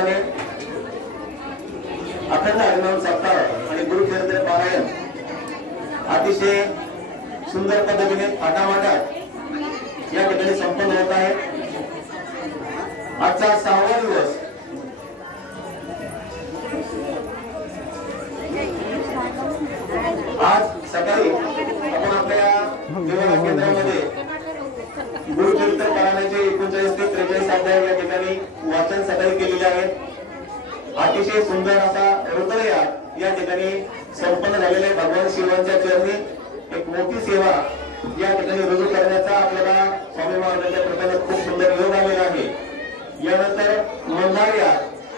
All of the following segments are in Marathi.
निमित्ताने अखंड हरिनाम सप्ताह आणि गुरुचरित्र पारायण अतिशय सुंदर पद्धतीने थाटामाटात या ठिकाणी संपन्न होत आहे। आजचा 6वा दिवस आज सकाळी आपण आपल्या विवाह केंद्रामध्ये गुरुचरित्र पारायणाचे 39 ते 43 अध्याय या ठिकाणी वाचन सकाळी केलेले आहे। अतिशय सुंदर असा हृदय या ठिकाणी संपन्न झालेले भगवान शिवांच्या चरणी एक मोठी सेवा या ठिकाणी रुजू करण्याचा आपल्याला स्वामी महाराजांच्या कृपेने खूप सुंदर योग आलेला आहे। यानंतर मंदार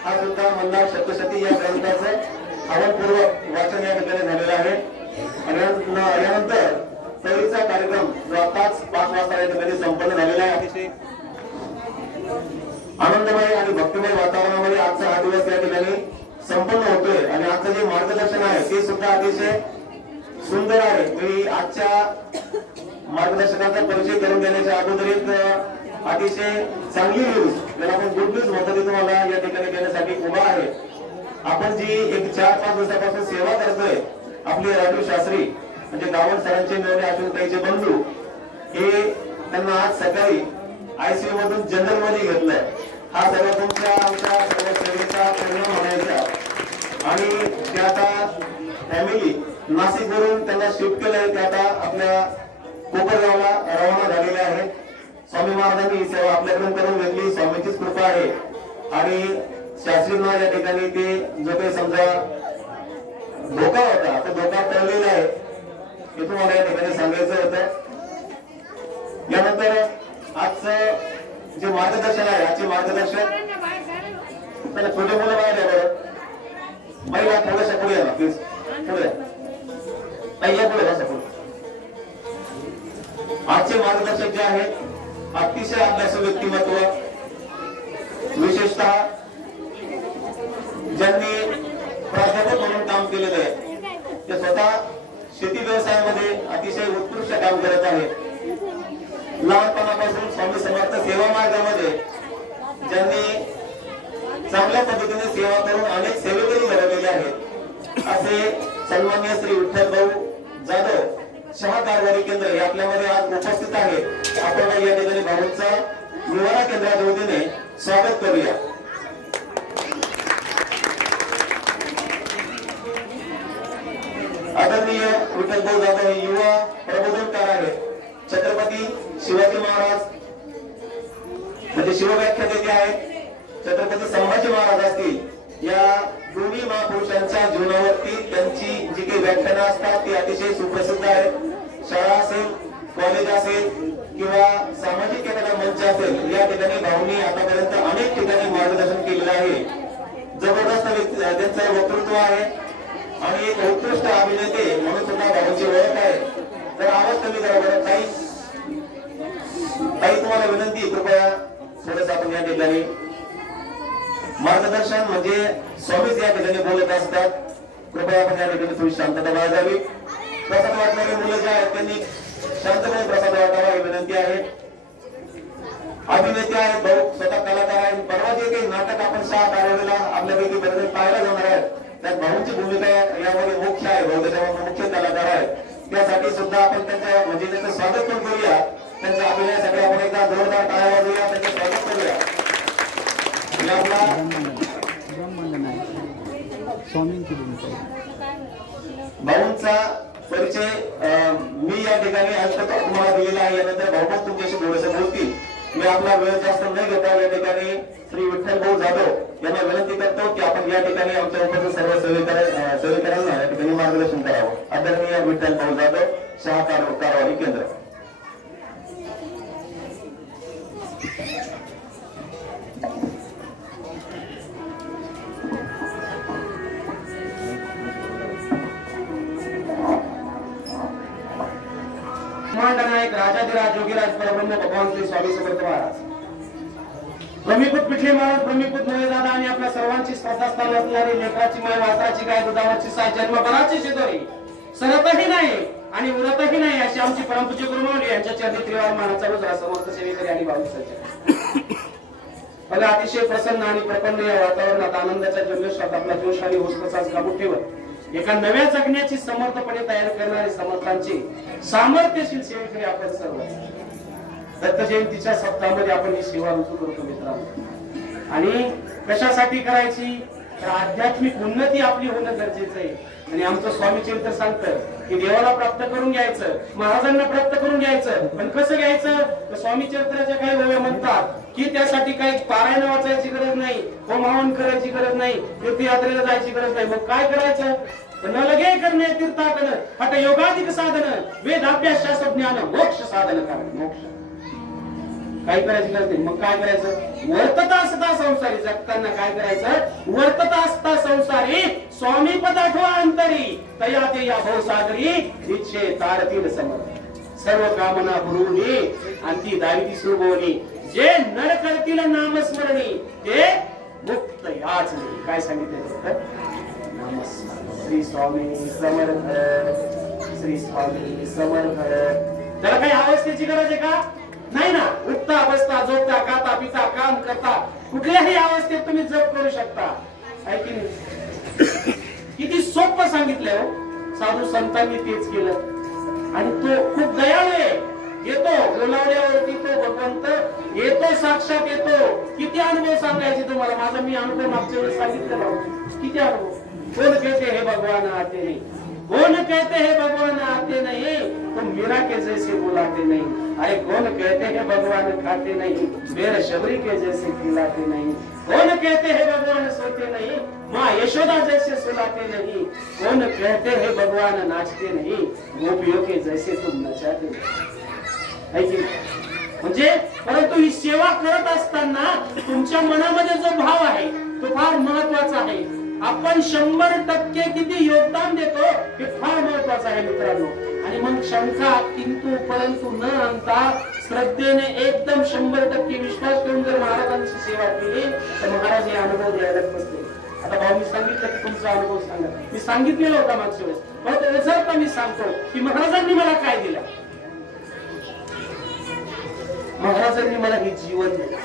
हा सुद्धा मंदार सप्तशती या ग्रंथाचं हवनपूर्वक वाचन या ठिकाणी झालेलं आहे। आणि यानंतर तळीचा कार्यक्रम जो आताच 5 वाजता या ठिकाणी संपन्न झालेला आहे। अतिशय आनंदमय आणि भक्तिमय वातावरणामध्ये आजचा हा दिवस या ठिकाणी संपन्न होतोय आणि आजचं जे मार्गदर्शन आहे ते सुद्धा अतिशय सुंदर आहे। मी आजच्या मार्गदर्शकाचा परिचय करून देण्याच्या अगोदर एक अतिशय चांगली न्यूज ज्याला आपण गुड न्यूज म्हणतो ती तुम्हाला या ठिकाणी देण्यासाठी उभा आहे। आपण जी एक 4-5 दिवसापासून सेवा करतोय आपले राजू शास्त्री म्हणजे गावण सरांचे मेवणे अश्विनताईचे बंधू हे त्यांना आज सकाळी आयसीयू मधून जनरल मध्ये घेतलंय। हा सर्व तुमच्या आमच्या सर्व सेवेचा परिणाम म्हणायचा आणि ते आता फॅमिली नाशिक वरून त्यांना शिफ्ट केलंय। ते आता आपल्या कोपरगावला रवाना झालेले आहेत। स्वामी महाराजांनी ही सेवा आपल्याकडून करून घेतली, स्वामींचीच कृपा आहे। आणि शास्त्रींना या ठिकाणी ते जो काही समजा धोका होता तो धोका टळलेला आहे हे तुम्हाला या ठिकाणी सांगायचं होतं। यानंतर आजचं जे मार्गदर्शन आहे आजचे मार्गदर्शन त्याला छोटे मुलं बाहेर आहे बरं महिला थोडंसं पुढे या प्लीज पुढे या पुढे बसा पुढे। आजचे मार्गदर्शक जे आहेत अतिशय अभ्यासू व्यक्तिमत्व विशेषतः ज्यांनी प्राध्यापक म्हणून काम केलेलं आहे ते स्वतः शेती व्यवसायामध्ये अतिशय उत्कृष्ट काम करत आहेत। लहानपणापासून स्वामी समर्थ सेवा मार्गामध्ये ज्यांनी चांगल्या पद्धतीने सेवा करून अनेक सेवेकरी घडवलेले आहेत असे सन्माननीय श्री विठ्ठल भाऊ जाधव शहा कारभारी केंद्र हे आपल्यामध्ये आज उपस्थित आहेत। आपण या ठिकाणी भाऊंचा निवारा केंद्राच्या वतीने स्वागत करूया। आदरणीय विठ्ठल भाऊ जाधव हे युवा प्रबोधनकार आहेत। छत्रपती शिवाजी महाराज म्हणजे शिवव्याख्या देते आहेत। छत्रपती संभाजी महाराज असतील या दोन्ही महापुरुषांच्या जीवनावरती त्यांची जी काही व्याख्यानं असतात ती अतिशय सुप्रसिद्ध आहेत। शाळा असेल कॉलेज असेल किंवा सामाजिक एखादा मंच असेल या ठिकाणी भाऊंनी आतापर्यंत अनेक ठिकाणी मार्गदर्शन केलेलं आहे। जबरदस्त त्यांचं वक्तृत्व आहे आणि एक उत्कृष्ट अभिनेते म्हणून सुद्धा भाऊंची ओळख आहे। तर आवाज कमी करा बरं काही तुम्हाला विनंती कृपया थोडस आपण या ठिकाणी मार्गदर्शन म्हणजे स्वामीच या ठिकाणी बोलत असतात। कृपया आपण या ठिकाणी थोडी शांतता बाळगावी। प्रसाद वाटणारी मुलं जे आहेत त्यांनी शांतपणे प्रसाद वाटावा ही विनंती आहे। अभिनेते आहेत भाऊ स्वतः कलाकार आहेत। परवा जे काही नाटक आपण 6 तारखेला आपल्यापैकी बरेच पाहायला जाणार आहेत त्यात भाऊंची भूमिका यामध्ये मुख्य आहे। भाऊ त्याच्यामध्ये मुख्य कलाकार आहेत त्यासाठी सुद्धा आपण त्यांच्या म्हणजे त्यांचं स्वागत पण करूया। त्यांच्या अभिनयासाठी आपण एकदा जोरदार टाळ्या वाजवूया त्यांचं स्वागत करूया। भाऊंचा परिचय मी या ठिकाणी आज तुम्हाला दिलेला आहे। यानंतर भाऊ तुमच्याशी थोडंसं बोलतील। मी आपला वेळ जास्त न घेता या ठिकाणी श्री विठ्ठल भाऊ जाधव यांना विनंती करतो की आपण या ठिकाणी आमच्या उपस्थित सर्व सेवेकरांना या ठिकाणी मार्गदर्शन करावं। आदरणीय विठ्ठल भाऊ जाधव शहा कारभारी केंद्र। नायक राजाधिराज योगीराज परब्रह्म भगवान श्री स्वामी समर्थ महाराज ब्रह्मीपुत पिठले महाराज ब्रह्मीपुत नवे दादा आणि आपल्या सर्वांची श्रद्धास्थान असणारी लेकराची माय वासराची गाय दुधावरची साय जन्मभराची शिदोरी सरतही नाही आणि उरतही नाही अशी आमची परमपूज्य गुरुमाऊली यांच्या चरणी त्रिवार मानाचा रोज समर्थ सेवेकरी आणि भाविक सज्जन बघा अतिशय प्रसन्न आणि प्रपन्न या वातावरणात आनंदाच्या जल्लोषात आपला जोश आणि उत्साह काबू ठेवत एका नव्या जगण्याची समर्थपणे तयार करणारे समर्थांचे सामर्थ्यशील सेवेकडे आपण सर्व दत्त जयंतीच्या सप्ताहामध्ये आपण ही सेवा रुजू करतो मित्रांनो. आणि कशासाठी करायची तर आध्यात्मिक उन्नती आपली होणं गरजेचं आहे. आणि आमचं स्वामी चरित्र सांगतं की देवाला प्राप्त करून घ्यायचं, महाराजांना प्राप्त करून घ्यायचं. पण कसं घ्यायचं तर स्वामी चरित्राच्या काही ओव्या म्हणतात की त्यासाठी काही पारायण वाचायची गरज नाही, होम हवन करायची गरज नाही, तीर्थयात्रेला जायची गरज नाही. मग काय करायचं न लगे करणे तीर्थाटन हठ योगाधिक साधन वेदाभ्यास शास्त्र ज्ञान मोक्ष साधन कारण मोक्ष काय करायची गरज नाही. मग काय करायचं वर्तता असता संसारी जगताना काय करायचं वर्तता असता संसारी स्वामी पद आठवा अंतरी तया ते या भवसागरी इच्छे तारतील समर्थ सर्व कामना पुरवणी आणि ती दाविती सुभवणी जे नर करतील नामस्मरणी ते मुक्त याच नाही. काय सांगितलं नामस्मरण. श्री स्वामी समर्थ, श्री स्वामी समर्थ. त्याला काही अवस्थेची गरज आहे का नाही ना. उठता बसता झोपता खाता पिता काम करता कुठल्याही अवस्थेत तुम्ही जप करू शकता. ऐकी किती सोपं सांगितलंय हो. साधू संतांनी तेच केलं आणि तो खूप दयाळू आहे. येतो बोलावल्यावरती तो भगवंत येतो, साक्षात येतो. किती अनुभव सांगायचे तुम्हाला. माझा मी अनुभव मागच्या वेळेस सांगितलं किती अनुभव. कोण कहते हे भगवान आते नहीं, कौन कहते हैं भगवान आते नहीं, तुम मीरा के जैसे बुलाते नहीं. अरे कौन कहते हैं भगवान खाते नहीं, मेरे शबरी के जैसे खिलाते नहीं. कौन कहते हैं भगवान सोते नहीं, माँ यशोदा जैसे सुलाते नहीं. कौन कहते हैं भगवान नाचते नहीं, गोपियों के जैसे तुम नचाते नहीं. म्हणजे परंतु ही सेवा करत असताना तुमच्या मनामध्ये जो भाव आहे तो फार महत्वाचा आहे. आपण 100% किती योगदान देतो हे फार महत्वाचं आहे मित्रांनो. आणि मग शंका किंतु परंतु न आणता श्रद्धेने एकदम 100% विश्वास ठेवून जर महाराजांची सेवा केली तर महाराज हे अनुभव द्यायला बसले. आता भाऊ मी सांगितलं की तुमचा अनुभव सांगा. मी सांगितलेला होता मागच्या वेळेस पण जर मी सांगतो की महाराजांनी मला काय दिलं. महाराजांनी मला हे जीवन दिलं.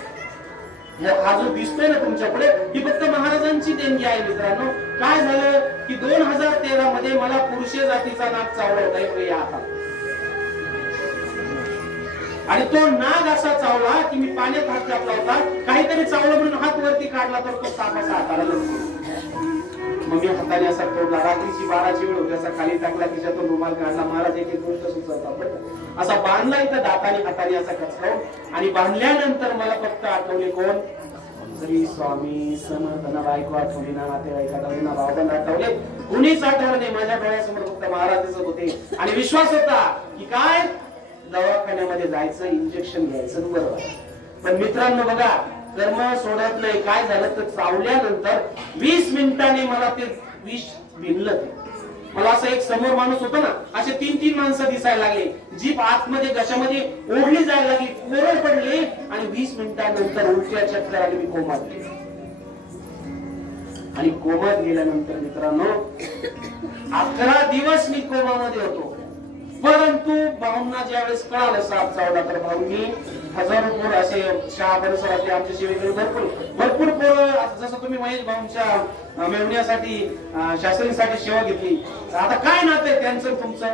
हा जो दिसतोय ना तुमच्याकडे ही फक्त महाराजांची देणगी आहे मित्रांनो. काय झालं की 2013 मध्ये मला पुरुषे जातीचा नाग चावला होता या हातात. आणि तो नाग असा चावला की मी पाण्यात हात घातला होता. काहीतरी चावलं म्हणून हात वरती काढला तर तो सापाचा हाताला लागला. मग मी हाताने असा तोडला. रात्रीची 12ची वेळ होती. असा खाली टाकला खिशातून रुमाल काढला. महाराज एक एक गोष्ट सुचवतात असा बांधला इथं दाताने हाताने असा कचरावून. आणि बांधल्यानंतर मला फक्त आठवले कोण श्री स्वामी समर्थ. ना बायको आठवली ना नातेवाईक आठवले ना भावबंद आठवले कुणीच आठवलं नाही. माझ्या डोळ्यासमोर फक्त महाराजच होते. आणि विश्वास होता की काय दवाखान्यामध्ये जायचं इंजेक्शन घ्यायचं बरोबर. पण मित्रांनो बघा कर्म सोडत नाही. काय झालं तर चावल्यानंतर 20 मिनिटांनी मला ते विष भिनलं. मला असं एक समोर माणूस होता ना असे 3-3 माणसं दिसायला लागले. जीप आतमध्ये घशामध्ये ओढली जायला लागली, कोरड पडली आणि 20 मिनिटांनंतर उलट्या चक्कर आली. मी कोमात गेले. आणि कोमात गेल्यानंतर मित्रांनो 11 दिवस मी कोमामध्ये होतो. परंतु भाऊंना ज्यावेळेस कळालं साप चावला तर भाऊंनी हजारो पोर असे शाळा परिसरातले आमच्या सेवेकडे भरपूर पोरं जसं तुम्ही महेश भाऊंच्या मेवण्यासाठी शास्त्रीसाठी सेवा घेतली. आता काय नातं आहे त्यांचं तुमचं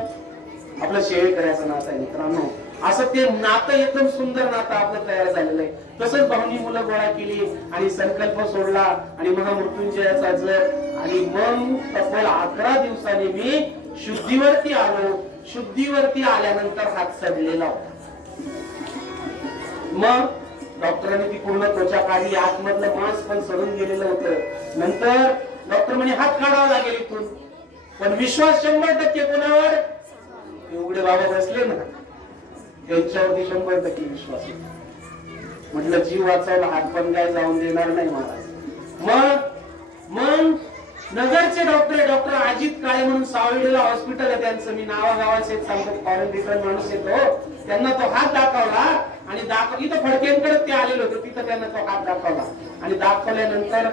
आपलं सेवे करायचं नातं आहे मित्रांनो. असं ते नातं एकदम सुंदर नातं आपलं तयार झालेलं आहे. तसंच भाऊंनी मुलं गोळा केली आणि संकल्प सोडला आणि महामृत्युंजयाचा जप. आणि मग तब्बल 11 दिवसांनी मी शुद्धीवरती आलो. शुद्धीवरती आल्यानंतर हात सडलेला होता. मग डॉक्टरांनी ती पूर्ण त्वचा काढली. आतमधलं मांस पण सडून गेलेलं होतं. नंतर डॉक्टर म्हणे हात काढावा लागेल इथून. पण विश्वास 100% कोणावर एवढे बाबा बसले ना त्यांच्यावरती 100% विश्वास. म्हटलं जीव वाचवला हात पण काय जाऊन देणार नाही महाराज. मग नगरचे डॉक्टर अजित काळे म्हणून सावळीला हॉस्पिटल आहे त्यांचं. मी नावागावाचे सांगतो फॉरेन रिटर्न माणूस येतो. त्यांना तो हात दाखवला आणि इथं फडकेंकडे ते आलेले होते. तिथं त्यांना तो हात दाखवला आणि दाखवल्यानंतर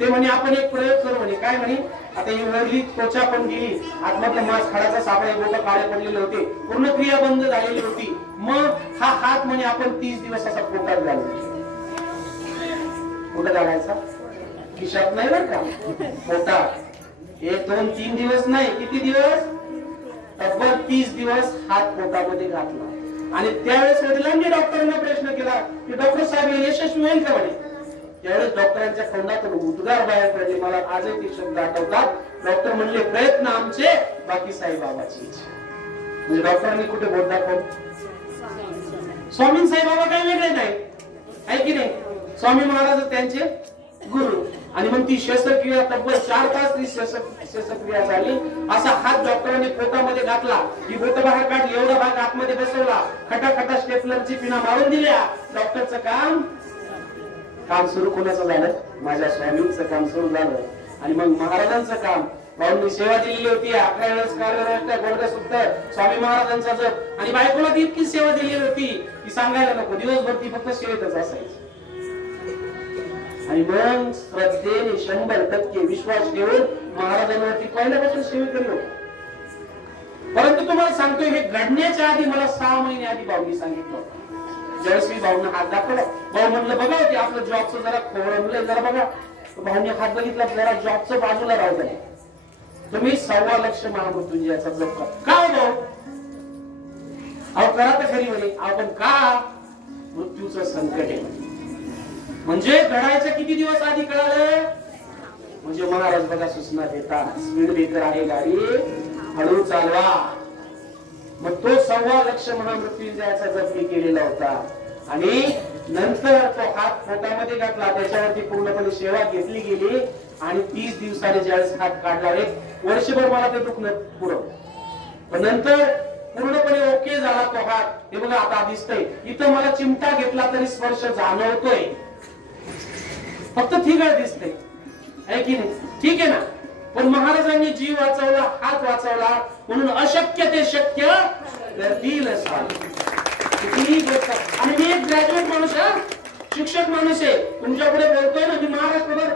ते म्हणे आपण एक प्रयोग करू म्हणे. काय म्हणे आता ही वरली त्वचा पण गेली, आतमधलं मांस खाडाचा सापळे बोट काळे पडलेले होते, पूर्ण क्रिया बंद झालेली होती. मग हा हात म्हणे आपण 30 दिवस असा पोटात घालू. कुठं घालायचा? खिशात नाही बरं का, पोटात. 1 2 3 दिवस नाही, किती दिवस? तब्बल 30 दिवस हात पोटामध्ये घातला. आणि त्यावेळेस वडिलांनी डॉक्टरांना प्रश्न केला की डॉक्टर साहेब हे यशस्वी होईल का म्हणे. त्यावेळेस डॉक्टरांच्या तोंडातून उद्गार बाहेर पडले, मला आजही ते शब्द आठवतात. डॉक्टर म्हणले प्रयत्न आमचे, बाकी साईबाबाची इच्छा. म्हणजे डॉक्टरांनी कुठे बोट दाखवलं? स्वामी साईबाबा काही वेगळे नाही, आहे की नाही? स्वामी महाराज त्यांचे गुरु. आणि मग ती शस्त्रक्रिया तब्बल 4 तास ती शस्त्रक्रिया झाली. असा हात डॉक्टरांनी पोटामध्ये घातला, ही बोट बाहेर काढली, एवढा भाग आतमध्ये बसवला, खटाखटा स्टेपलरची पिना मारून दिल्या. डॉक्टरचं काम सुरू कोणाचं झालं? माझ्या स्वामींचं काम सुरू झालं. आणि मग महाराजांचं काम, भाऊंनी सेवा दिलेली होती. 11 वेळेस कार्यरत गोडगा सुद्धा स्वामी महाराजांचा जप. आणि बायकोला ती इतकी सेवा दिलेली होती की सांगायला नको, दिवसभर ती फक्त सेवेतच असायची. आणि मग श्रद्धेने 100% विश्वास ठेवून महाराजांवरती पहिल्यापासून सेवेकरी होते. परंतु तुम्हाला सांगतोय, हे घडण्याच्या आधी मला 6 महिने आधी भाऊनी सांगितलं. ज्यावेळेस मी भाऊंना हात दाखवला, भाऊ म्हणलं बघा होते आपलं जॉबचं जरा खोळंबलंय, जरा बघा. भाऊने हात बघितला, जरा जॉबचं बाजूला राहू द्या, तुम्ही 1.25 लाख महामृत्युंजयाचा जप करा. का हो भाऊ? अहो करा तर खरी म्हणे. आपण का? मृत्यूचं संकट आहे. म्हणजे घडायचं किती दिवस आधी कळालं? म्हणजे महाराज बघा सूचना देतात, स्पीड ब्रेकर आहे गाडी, हळू चालवा. मग तो 1.25 लाख महामृत्युंजयाचा जप मी केलेला होता. आणि नंतर तो हात पोटामध्ये घातला, त्याच्यावरती पूर्णपणे सेवा घेतली गेली. आणि 30 दिवसाने ज्यावेळेस हात काढला, एक वर्षभर मला ते दुखणं पुरवलं. पण नंतर पूर्णपणे ओके झाला तो हात. हे बघा आता दिसतंय, इथं मला चिमटा घेतला तरी स्पर्श जाणवतोय, फक्त ठिगळ दिसते, आहे की नाही? ठीक आहे ना. पण महाराजांनी जीव वाचवला, हात वाचवला, म्हणून अशक्य ते शक्य करतील. आणि मी एक ग्रॅज्युएट माणूस आहे, शिक्षक माणूस आहे, तुमच्या पुढे बोलतोय ना. मी महाराष्ट्रभर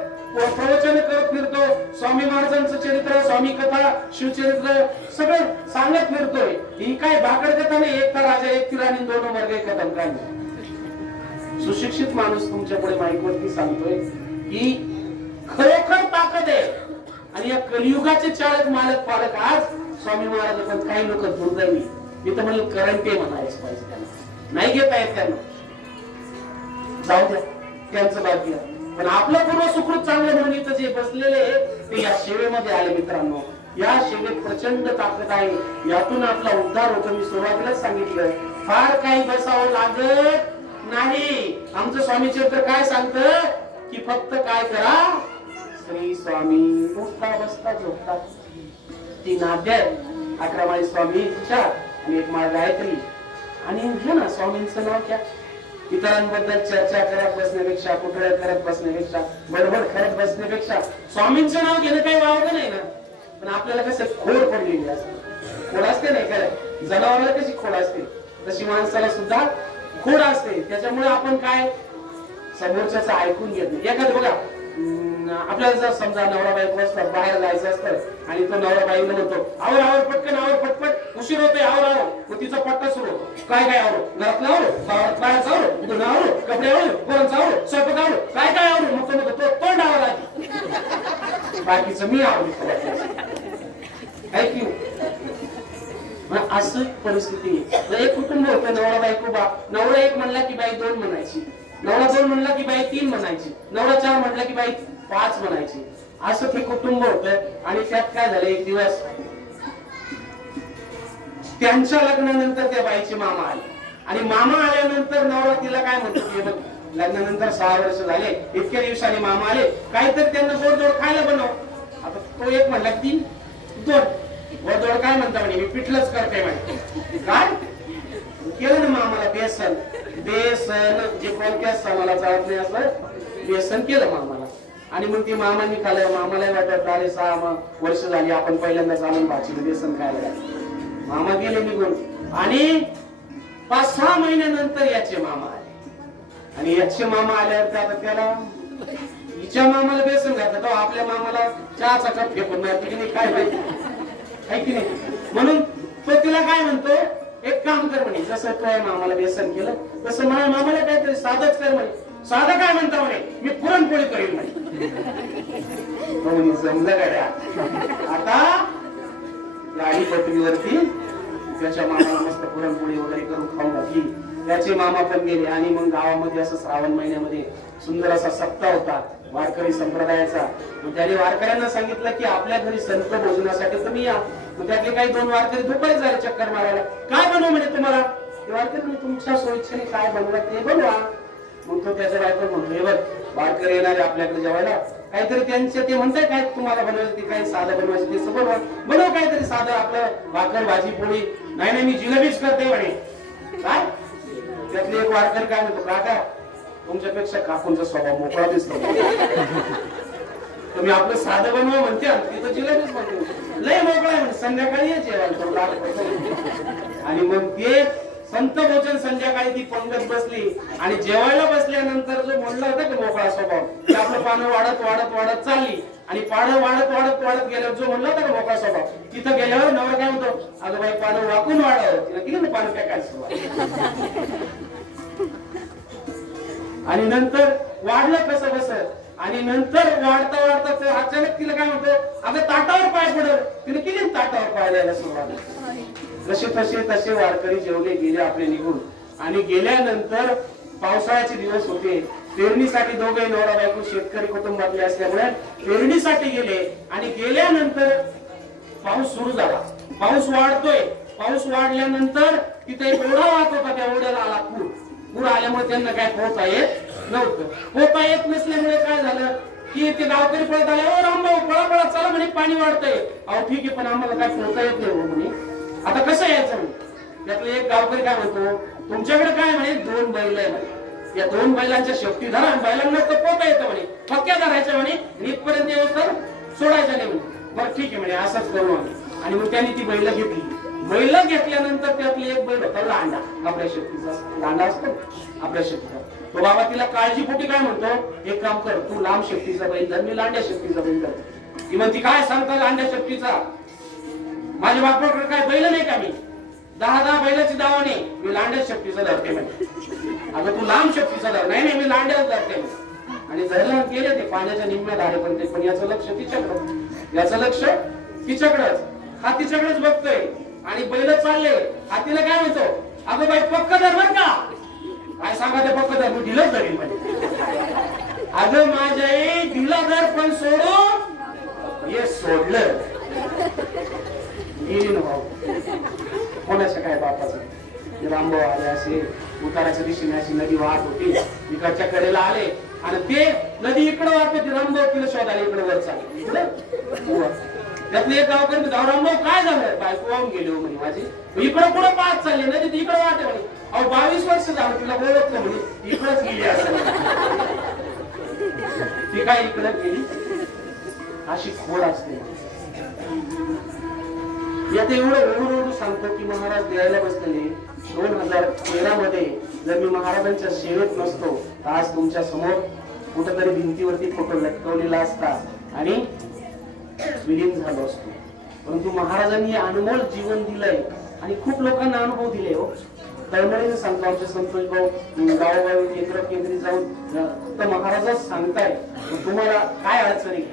प्रवचन करत फिरतो, स्वामी महाराजांचं चरित्र, स्वामी कथा, शिवचरित्र सगळं सांगत फिरतोय. ही काय भाकड कथा नाही, एक राजा एक राणी 2 वर्ग कथा काय नाही. सुशिक्षित माणूस तुमच्या पुढे माईक वरती सांगतोय की खरोखर ताकद आहे. आणि या कलियुगाचे चालक मालक पालक आज स्वामी महाराज. पण काही लोक दुर्दैवी, मी तर म्हणलं करंट म्हणायचं पाहिजे, त्यांना नाही घेता येत, त्यांना जाऊ द्या, त्यांचं भाग्य. पण आपलं पूर्व सुकृत चांगलं म्हणून इथं जे बसलेले ते या सेवेमध्ये आले. मित्रांनो, या सेवेत प्रचंड ताकद आहे, यातून आपला उद्धार होतो. मी सुरुवातीलाच सांगितलं, फार काही बसावं लागत नाही. आमचं स्वामी चरित्र काय सांगतं की फक्त काय करा, श्री स्वामी उठता बसता झोपता 3 अध्याय, 11 माळी स्वामी 4 आणि 1 माळ गायत्री. आणि घ्या ना स्वामींचं नाव घ्या. इतरांबद्दल चर्चा करत बसण्यापेक्षा, कुठे करत बसण्यापेक्षा, बडबड करत बसण्यापेक्षा स्वामींचं नाव घेणं काही वावगं नाही ना. पण आपल्याला कसं खोड पडलेली असते, खोड असते नाही खरं, जनावराला कशी खोड असते तशी माणसाला सुद्धा खोड असते. त्याच्यामुळे आपण काय समोरच्याचं ऐकून घेत नाही. एखादं बघा, आपल्याला जर समजा नवरा बायको असतात, बाहेर जायचं असतं आणि तो नवरा बाईला म्हणतो आवर आवर पटकन, आवर पटपट, उशीर होतोय, आवर आवर. मग तिचा पट्टा सुरू होतो, काय काय आवरो, घरातलं आवरो, बाहेरचं आवरो, इथून आवरो, कपडे आवरो, पोरांचं आवरो, स्वयंपाक आवरो, काय काय आवरो. मग तो म्हणतो तो तोंड आवर आधी, बाकीचं मी आवडतो. असं परिस्थिती. एक कुटुंब होतं, नवरा बायको, नवरा 1 म्हणला की बाई 2 म्हणायची, नवरा 2 म्हणला की बाई 3 म्हणायची, नवरा 4 म्हणला की बाई 5 म्हणायची. असं ते कुटुंब होतं. आणि त्यात काय झालं, एक दिवस त्यांच्या लग्नानंतर त्या बाईचे मामा आले. आणि मामा आल्यानंतर नवरा तिला काय म्हणतो की लग्नानंतर 6 वर्ष झाले, इतक्या दिवसांनी मामा आले, काहीतरी त्यांना गोडधोड खायला बनव. आता तो 1 म्हणला 3 2 गोडधोड काय म्हणता म्हणे, मी पिठलंच करते म्हणे. काय केलं ना मामाला? बेसन. बेसन जे कोणत्या सणाला चालत नाही असं बेसन केलं मामाला. आणि मग ती मामांनी खाल्लं. मामाला वाटत आले 6 वर्ष झाली आपण पहिल्यांदा चालून भाजीला बेसन खायला. मामा गेले निघून. आणि 5-6 महिन्यानंतर याचे मामा आले. आणि याचे मामा आल्यावर आता त्याला हिच्या मामाला बेसन घातलं, तो आपल्या मामाला चहाचा कप फेकून मारते की नाही, काय माहिती आहे की नाही. म्हणून तो तिला काय म्हणतो, एक काम कर म्हणे, जसं तो मामाला बेसन केलं तसं माझ्या मामाला काहीतरी साधच कर म्हणे. साधं काय म्हणता म्हणे, मी पुरणपोळी करीन म्हणे. जमलं गाड्या. आता गाडी पटरीवरती त्याच्या मामाला मस्त पुरणपोळी वगैरे करून खाऊ घातली. त्याचे मामा पण गेले आणि मग गावामध्ये असं श्रावण महिन्यामध्ये सुंदर असा सप्ताह होता वारकरी संप्रदायाचा. मग त्याने वारकऱ्यांना सांगितलं की आपल्या घरी संत भोजनासाठी तुम्ही या. मग त्यातले काही 2 वारकरी दुपारी झाले चक्कर मारायला. काय बनवू म्हणे तुम्हाला? वारकरी तुमच्या सोयीच्छेने काय बनवा ते बनवा. मग तो त्याच्या बायको म्हणतो, हे बघ वारकरी येणारे आपल्याकडे जेवायला, काहीतरी त्यांचे ते म्हणताय काय तुम्हाला बनवायचं ते, काही साधं बनवायचं ते सगळं बनव काहीतरी साधं आपलं भाकर भाजी पोळी. नाही नाही मी जिलेबीच करते म्हणे. काय? त्यातले एक वारकरी काय म्हणतो, काका तुमच्यापेक्षा काकूंचा स्वभाव मोकळा दिसतो. तुम्ही आपलं साधं बनवा म्हणते तिथं जिलेबीच म्हणते. लय मोकळा आहे म्हणजे संध्याकाळी जेवायला. आणि मग ते संत भोजन संध्याकाळी ती पंगत बसली आणि जेवायला बसल्यानंतर जो म्हणलं होतं की मोकळा स्वभाव, ते आपलं पानं वाढत वाढत वाढत चालली आणि पानं वाढत वाढत वाढत गेल्यावर जो म्हणलं होतं का मोकळा स्वभाव, तिथं गेल्यावर नवरा काय म्हणतो, अगं बाई पानं वाकून वाढावं. तिला किती पानं काय सुरुवात. आणि नंतर वाढलं कसं कसं आणि नंतर वाढता वाढता अचानक तिला काय म्हणतो, अगं ताटावर पाय पडल. तिने किती ताटावर पाय द्यायला सुरुवात. जसे तसे वारकरी जेवले गेले आपले निघून. आणि गेल्यानंतर पावसाळ्याचे दिवस होते. पेरणीसाठी दोघे नवरा बायको शेतकरी कुटुंबातले असल्यामुळे पेरणीसाठी गेले. आणि गेल्यानंतर पाऊस सुरू झाला. पाऊस वाढतोय. पाऊस वाढल्यानंतर तिथे एक ओढा वाहत होता. त्या ओढ्याला आला पूर. पूर आल्यामुळे त्यांना काय पोहता येत नव्हतं. पोहता येत नसल्यामुळे काय झालं की ते गावकरी पळत आले, ओ रामभाऊ पळा पळा चला म्हणे पाणी वाढतंय. अहो ठीक आहे पण आम्हाला काय पोहता येत नाही म्हणे. आता कसं यायचं म्हणे. त्यातलं एक गावकरी काय म्हणतो, तुमच्याकडे काय म्हणे 2 बैल आहे म्हणे. या 2 बैलांच्या शेपटी धरा आणि बैलांना तर पोहता येतं म्हणे. पक्क्या धरायच्या म्हणे. इथपर्यंत येऊ तर सोडायच्या नाही म्हणे. बरं ठीक आहे म्हणे असंच करू आम्ही. आणि मग त्यांनी ती बैल घेतली. बैल घेतल्यानंतर त्यातली एक बैल होता लांडा. आपल्या शेपटीचा लांडा असतो आपल्या शेपटीचा. तो बाबा तिला काळजीपोटी काय म्हणतो, एक काम कर तू लांब शेपटीचा बैल धर, मी लांड्या शेपटीचा बैल धर. ती म्हणती काय सांगता लांड्या शेपटीचा, माझ्या बापाकडे काय बैल नाही का, मी 10 बैलाची दावाने मी लांड्या शेपटीचा धरते म्हणे. अगं तू लांब शेपटीचा धर. नाही नाही मी लांड्याच धरते. आणि धरला गेले ते पाण्याच्या निम्म्या धारेपर्यंत. पण याचं लक्ष तिच्याकडं, याचं लक्ष तिच्याकडंच. हा तिच्याकडेच बघतोय आणि बैल चालले. हा तिला काय म्हणतो, अगं बाई पक्क धर बर का. काय सांगा ते पक्क धर, मी ढिलच धरीन म्हणे. अगं माझ्या ढिला धर पण सोडू हे सोडलं भाऊ. कोणाच्या काय बापाचं. रामभाऊ आले असे उताराच्या दिशेने अशी नदी वाहत होती. इकडच्या कडेला आले आणि ते नदी इकडे वाहत होती. रामभाऊ तिला शोधायला इकडे वर चालले. त्यातले एक गावकरी रामभाऊ काय झालं, बायको वाहून गेली हो म्हणे माझी. इकडं पुढे पाहत चालले नदी ती इकडे वाहते म्हणे. अहो 22 वर्ष झालं तिला बोलत नाही म्हणे. इकडंच गेली असं. ती काय इकडे गेली अशी खोड असते. यात एवढं ओढू सांगतो की महाराज द्यायला बसलेले 2013 मध्ये जर मी महाराजांच्या सेवेत नसतो तर आज तुमच्या समोर कुठेतरी भिंतीवरती फोटो लटकवलेला असता आणि विलीन झालो असतो. परंतु महाराजांनी अनमोल जीवन दिलंय आणि खूप लोकांना अनुभव दिले. हो तळमळीने सांगतो आमचे संतोष भाऊ गावोगावी केंद्री जाऊन फक्त महाराजच सांगताय तुम्हाला काय अडचणी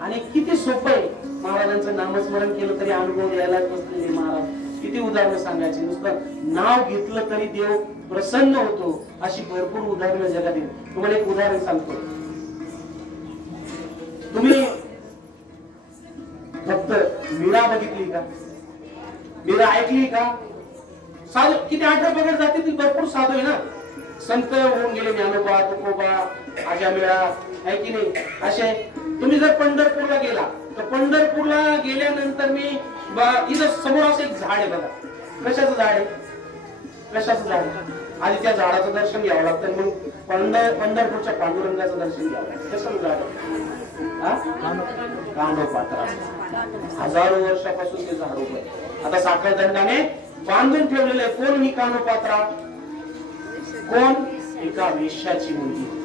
आणि किती सोपं आहे. महाराजांचं नामस्मरण केलं तरी अनुभव द्यायलाच बसलेले महाराज. किती उदाहरणं सांगायची. नुसतं नाव घेतलं तरी देव प्रसन्न होतो. अशी भरपूर उदाहरणं जगात आहेत. तुम्हाला एक उदाहरण सांगतो. तुम्ही फक्त मीरा बघितली का, मीरा ऐकली का. साधू किती 18 पगड जाते ती भरपूर साधू आहे ना. संत होऊन गेले ज्ञानोबा तुकोबा आजामेळा आहे की नाही. असे तुम्ही जर पंढरपूरला गेला तर पंढरपूरला गेल्यानंतर मी इथं समोर असं एक झाड आहे बघा. कशाचं झाड आहे, कशाचं झाड आहे. आधी त्या झाडाचं दर्शन घ्यावं लागतं. मग पंढरपूरच्या पांडुरंगाचं दर्शन घ्यावं लागतं. कशाचं झाड आहे, कांडोपात्रा. हजारो वर्षापासून ते झाड उभं आहे. आता साखळदंडाने बांधून ठेवलेलं आहे. कोण ही कानोपात्रा, कोण एका वेश्याची मुलगी.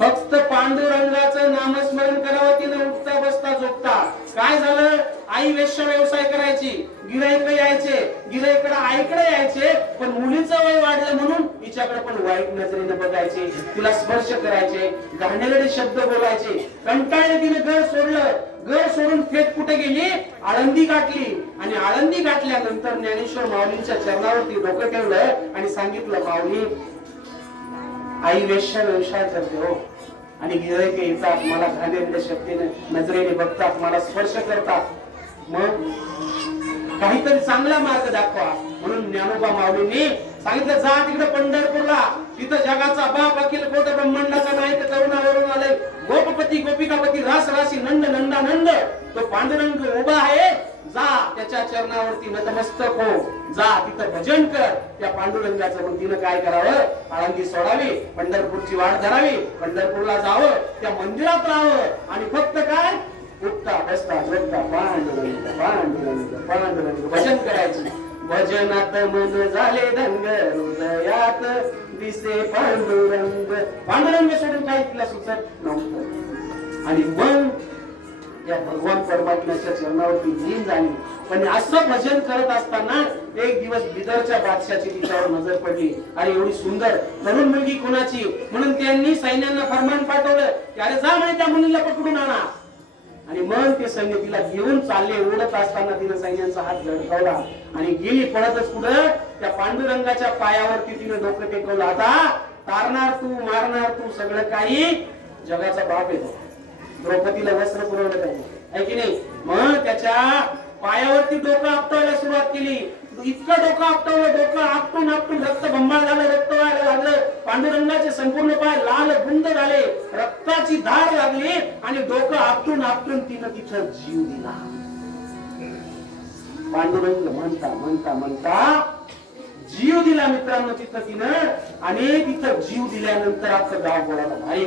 फक्त पांडुरंगाचं नामस्मरण करावं तिने उठता बसता झोपता. काय झालं, आई वेश्या व्यवसाय करायची. गिराईक यायचे, गिराईकडे आईकडे यायचे. पण मुलीचं वय वाढलं म्हणून तिच्याकडे पण वाईट नजरेने बघायचे, तिला स्पर्श करायचे, घाणेरडे शब्द बोलायचे. कंटाळले तिने घर सोडलं. घर सोडून थेट कुठे गेली? आळंदी गाठली. आणि आळंदी गाठल्यानंतर ज्ञानेश्वर माऊलींच्या चरणावरती डोकं ठेवलं आणि सांगितलं, माऊली आई वेश्या व्यवसाय करते हो, आणि गिऱ्हाईक येतात, मला घाणेरड्या शब्दाने नजरेने बघतात, मला स्पर्श करतात, मग काहीतरी चांगला मार्ग दाखवा. म्हणून ज्ञानोबा माऊलींनी सांगितलं, जा तिकडे पंढरपूरला, तिथं जगाचा बाप अखिल कोट ब्रह्मांडाचा नायक करुणावरून आले, गोपपती गोपिकापती रास राशी नंद नंदानंद तो पांडुरंग उभा आहे, जा त्याच्या चरणावरती नतमस्तक हो, जा तिथं भजन कर त्या पांडुरंगाचं. मग तिनं काय करावं? आळंदी सोडावी, पंढरपूरची वाट धरावी, पंढरपूरला जावं, त्या मंदिरात राहावं आणि फक्त काय? उठता बसता झोपता पांडुरंग पांडुरंग पांडुरंग भजन करायचं. भजनात मन झाले दंग, हृदयात दिसे पांडुरंग. पांडुरंग सोडून काही तिला सुचत नव्हतं. आणि मग त्या भगवान परमात्म्याच्या चरणावरती लीन झाली. पण असं भजन करत असताना एक दिवस बिदरच्या बादशाची तिच्यावर नजर पडली. अरे एवढी सुंदर तरुण मुलगी कोणाची? म्हणून त्यांनी सैन्यांना फरमान पाठवलं की अरे जा म्हणे त्या मुलीला पकडून आणा. आणि मग ते सैन्य तिला घेऊन चालले. उडत असताना तिने सैन्यांचा हात झळकावला आणि गेली पळतच पुढे त्या पांडुरंगाच्या पायावरती तिने डोकं टेकवलं. आता तारणार तू, मारणार तू, सगळं काही जगाचा बाप येतो. द्रौपदीला वस्त्र पुरवलं त्याने, आहे की नाही? मग त्याच्या पायावरती डोकं आपटायला सुरुवात केली. इतकं डोकं आपटवलं, डोकं आपटून आपटून रक्त बंबाळ झालं, रक्त व्हायला लागलं. पांडुरंगाचे संपूर्ण पाय लाल गुंड झाले, रक्ताची धार लागली आणि डोकं आपटून आपटून तिनं तिथं जीव दिला. पांडुरंग म्हणता म्हणता म्हणता जीव दिला मित्रांनो तिथं तिनं. आणि तिथं जीव दिल्यानंतर अख्खं गाव बोलायला, अरे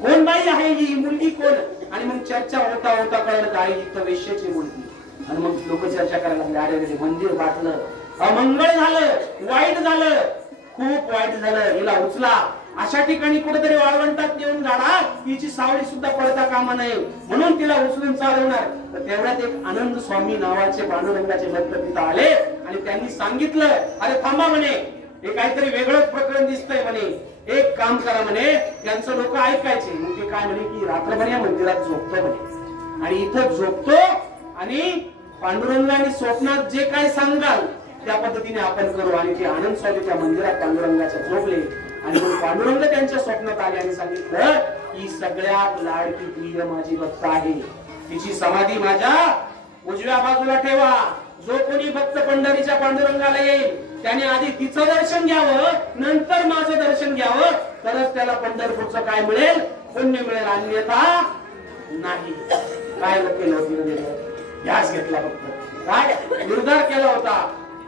कोण बाई आहे ही मुलगी कोण? आणि मग चर्चा होता होता कळलं काय इथं वेश्याची मुलगी. आणि मग लोक चर्चा करायला लागले, अरे अरे मंदिर बाटलं, अमंगळ झालं, वाईट झालं, खूप वाईट झालं, हिला उचला, अशा ठिकाणी कुठेतरी वाळवंटात नेऊन गाडा, तिची सावळी सुद्धा पडता कामा नये, म्हणून तिला उचलून चालवणार. तर तेवढ्यात एक आनंद स्वामी नावाचे पांडुरंगाचे भक्त तिथं आले आणि त्यांनी सांगितलं, अरे थांबा म्हणे, हे काहीतरी वेगळंच प्रकरण दिसतंय म्हणे, एक काम करा म्हणे. त्यांचं लोक ऐकायचे. मग ते काय म्हणे की रात्रभर या मंदिरात झोपतो म्हणे, आणि इथं झोपतो आणि पांडुरंगाने स्वप्नात जे काय सांगाल त्या पद्धतीने आपण करू. आणि ते आनंद स्वामी त्या मंदिरात पांडुरंगाच्या झोपले. आणि मग पांडुरंग त्यांच्या स्वप्नात आले आणि सांगितलं की सगळ्यात लाडकी प्रिय माझी भक्त आहे, तिची समाधी माझ्या उजव्या बाजूला ठेवा. जो कोणी भक्त पंढरीच्या पांडुरंगाला येईल त्याने आधी तिचं दर्शन घ्यावं, नंतर माझं दर्शन घ्यावं, तरच त्याला पंढरपूरचं काय मिळेल? पुण्य मिळेल, अन्यथा नाही. काय केलं होतं? ध्यास घेतला, फक्त काय निर्धार केला होता.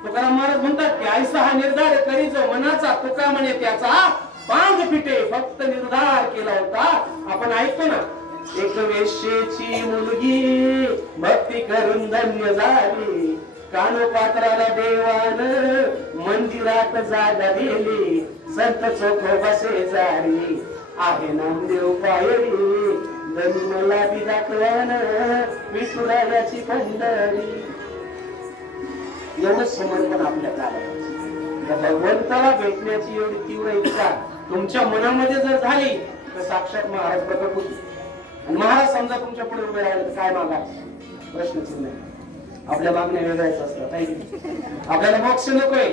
तुकाराम महाराज म्हणतात की ऐसा हा निर्धार करी जो मनाचा, तुका म्हणे त्याचा पांग फिटे. फक्त निर्धार केला होता. आपण ऐकतो ना, एक वेश्येची मुलगी भक्ती करून धन्य झाली, कानोपात्राला देवान मंदिरात जागा दिली, संत चोखोबा शेजारी आहे नामदेव पायरी, धनी मला बी दाखवान विठुरायाची पंढरी. एवढं समर्पण आपल्या काळात भगवंताला भेटण्याची एवढी तीव्र इच्छा तुमच्या मनामध्ये जर झाली तर साक्षात महाराज प्रकट होतील. आणि महाराज समजा तुमच्या पुढे उभे राहिले तर काय मागायचं? प्रश्नचिन्ह. आपल्या मागण्या वेगळ्याच असतात. आपल्याला मोक्ष नकोय.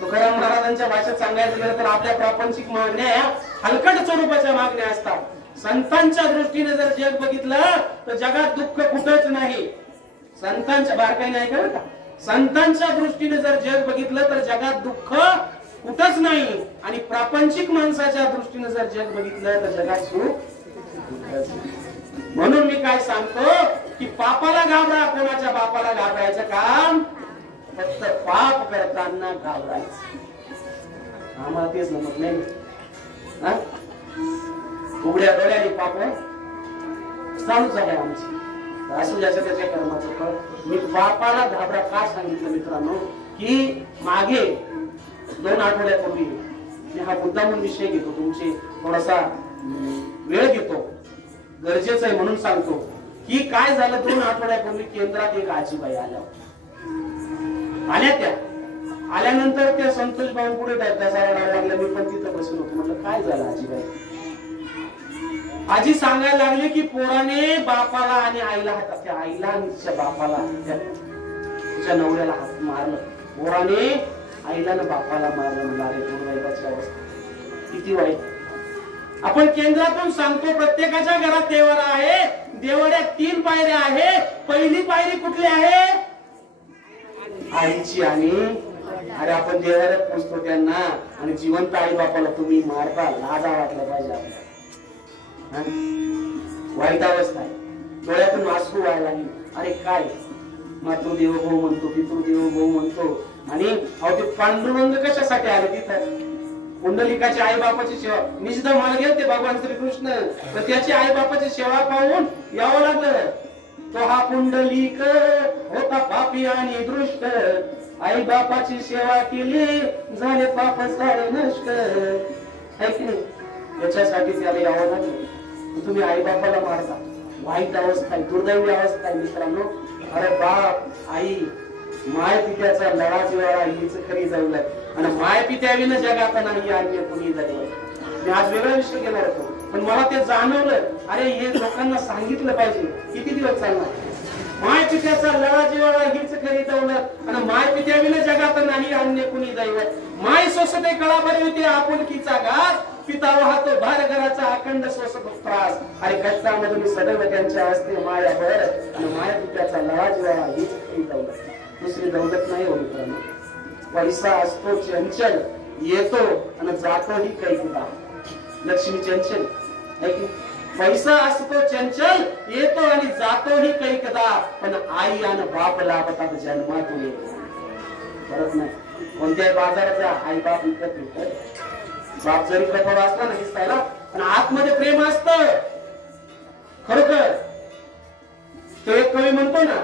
तुकाराम महाराजांच्या भाषेत सांगायचं गेलं तर आपल्या प्रापंचिक मागण्या हलकट स्वरूपाच्या मागण्या असतात. संतांच्या दृष्टीने जर जग बघितलं तर जगात दुःख कुठंच नाही. संतांच्या बारकाईने ऐका का, संतांच्या दृष्टीने जर जग बघितलं तर जगात दुःख कुठंच नाही. आणि प्रापंचिक माणसाच्या दृष्टीने जर जग बघितलं तर जगात सुख. म्हणून मी काय सांगतो की पापाला घाबरा, कोणाच्या बापाला घाबरायचं काम, फक्त पाप करताना घाबरायचं. आम्हाला तेच नमत नाही. उघड्या डोळ्याने पाप चालूच आहे आमची. असं ज्याच्या त्याच्या कर्माचं फळ. मी बापाला घाबरा का सांगितलं मित्रांनो, की मागे 2 आठवड्यापूर्वी मी हा मुद्दामून विषय घेतो, तुमचे थोडासा वेळ घेतो, गरजेचं आहे म्हणून सांगतो की काय झालं. 2 आठवड्यापूर्वी केंद्रात एक आजीबाई आल्या त्या. आल्यानंतर त्या संतोष भाऊ पुढे त्याचा रडायला लागला. मी पण तिथं बसलो होतो. म्हटलं काय झालं आजीबाई? आजी सांगायला लागले की पोराने बापाला आणि आईला हात, त्या आईला आणि तिच्या बापाला, तिच्या नवऱ्याला हात मारलं. पोराने आईला ना बापाला मारलं. म्हणणारे दुर्दैवाची अवस्था किती वाईट. आपण केंद्रातून सांगतो प्रत्येकाच्या घरात देवारा आहे. देवाड्यात 3 पायऱ्या आहे. पहिली पायरी कुठली आहे? आईची. आणि अरे आपण देवाऱ्यात पोचतो त्यांना आणि जिवंत आई बापाला तुम्ही मारता. लाजा वाटला पाहिजे आपल्याला. वाईट अवस्था आहे. डोळ्यातून अश्रू व्हायला लागली. अरे काय मातृदेव भाऊ म्हणतो, पितृदेव भाऊ म्हणतो. आणि अहो ते पांडुरंग कशासाठी आले तिथं? पुंडलिकाची आई बापाची सेवा. निश्चित मला गेलते भगवान श्रीकृष्ण, तर त्याची आई बापाची सेवा पाहून यावं लागलं. तो हा पुंडलिक होता पापी आणि दृष्ट, आई बापाची सेवा केली झाले पाप सारे नष्ट. त्याच्यासाठी त्याला यावं लागलं. तुम्ही आई बापाला मारता. वाईट अवस्था आहे, दुर्दैवी अवस्था आहे मित्रांनो. अरे बाप आई माय पित्याचा लढा जिवाळा हीच खरी जवळ. आणि माय पित्याविना जगात नाही अन्य कोणी जगलं. मी आज वेगळा विषय घेणार होतो, पण मला ते जाणवलं. अरे हे लोकांना सांगितलं पाहिजे. किती दिवस चालणार? माय पित्याचा लढा जिवाळा हीच खरी दौलत, आणि माय पित्याविना जगात नाही अन्य कोणी दैवत. माय सोसते कळाभर होते आपुलकीचा घास, पिता वाहतो भार घराचा अखंड सोसतो त्रास. आणि कष्टामधून सदैव त्यांच्या असते माया भर, आणि माया पित्याचा लढा जिवाळा हीच खरी दौलत. दुसरी दौलत नाही हो मित्रांनो. पैसा असतो चंचल, येतो आणि जातोही कैकदा. लक्ष्मी चंचल आहे की? पैसा असतो चंचल, येतो आणि जातोही कैकदा, पण आई आणि बाप लाभतात जन्मातून येतो. परत नाही. कोणत्याही बाजाराचा आई बाप विकत विकत. बाप जरी कठोर असला ना दिसतायला, पण आतमध्ये प्रेम असतं खरोखर. तो एक कवी म्हणतो ना,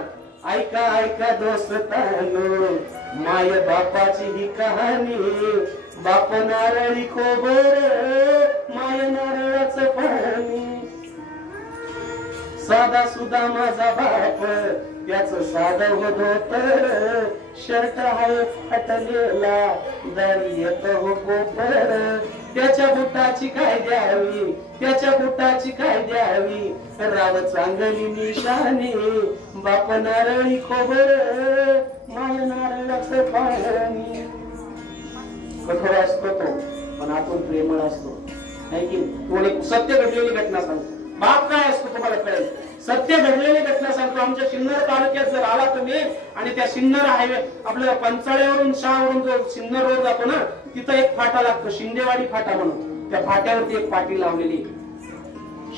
ऐका ऐका दोस्तानो माय बापाची ही कहाणी. बाप नारळी खोबर, माय नारळाचं पाणी. साधा सुधा माझा बाप, त्याच साधं धोतर, शर्ट आहे फाटलेला, दारी येत हो कोपर. त्याच्या बुटाची काय द्यावी, त्याच्या बुटाची काय द्यावी, राव चांगली निशाणी. बाप नारळी खोबर, माय नारळाचं पाणी. कठोर असतो तो, पण आतून प्रेमळ असतो. आहे की नाही? सत्य घडलेली घटना सांगतो. बाप काय असतो तुम्हाला कळेल. सत्य घडलेली घटना सांगतो. आमच्या सिन्नर तालुक्यात जर आला तुम्ही, आणि त्या सिन्नर हायवे आपल्या पंचाळ्यावरून शहावरून जो सिन्नर रोड जातो ना, तिथं एक फाटा लागतो, शिंदेवाडी फाटा म्हणून. त्या फाट्यावरती एक पाटी लावलेली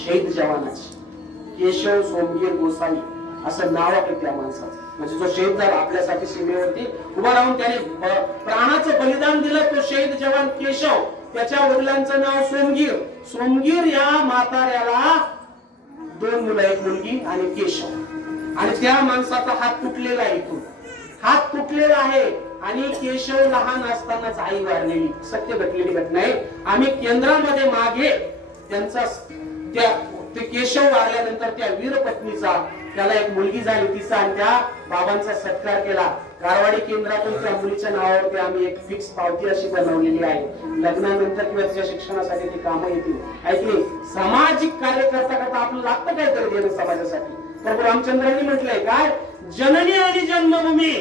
शहीद जवानाची. केशव सोमगीर गोसावी असं नाव आहे त्या माणसाचं. म्हणजे जो शहीद झाला आपल्यासाठी सीमेवरती उभा राहून त्याने प्राणाचं बलिदान दिलं, तो शहीद जवान केशव. त्याच्या वडिलांचं नाव सोमगीर. सोमगीर या म्हाताऱ्याला 2 मुलं, एक मुलगी आणि केशव. आणि त्या माणसाचा हात तुटलेला आहे. इथून हात तुटलेला आहे. आणि केशव लहान असतानाच आई वारलेली. सत्य घडलेली घटना आहे. आम्ही केंद्रामध्ये मागे त्यांचा ते केशव वारल्यानंतर त्या वीर पत्नीचा, त्याला एक मुलगी झाली तिचा, आणि त्या बाबांचा सत्कार केला. कारवाडी केंद्रातून त्या मुलीच्या नावावरती आम्ही एक फिक्स पावती अशी बनवलेली आहे. लग्नानंतर किंवा तिच्या शिक्षणासाठी ती कामं येतील. ऐकली सामाजिक कार्य करता करता आपलं लागतं काहीतरी देणं समाजासाठी. प्रभू रामचंद्रांनी म्हटलंय काय, जननी आणि जन्मभूमी.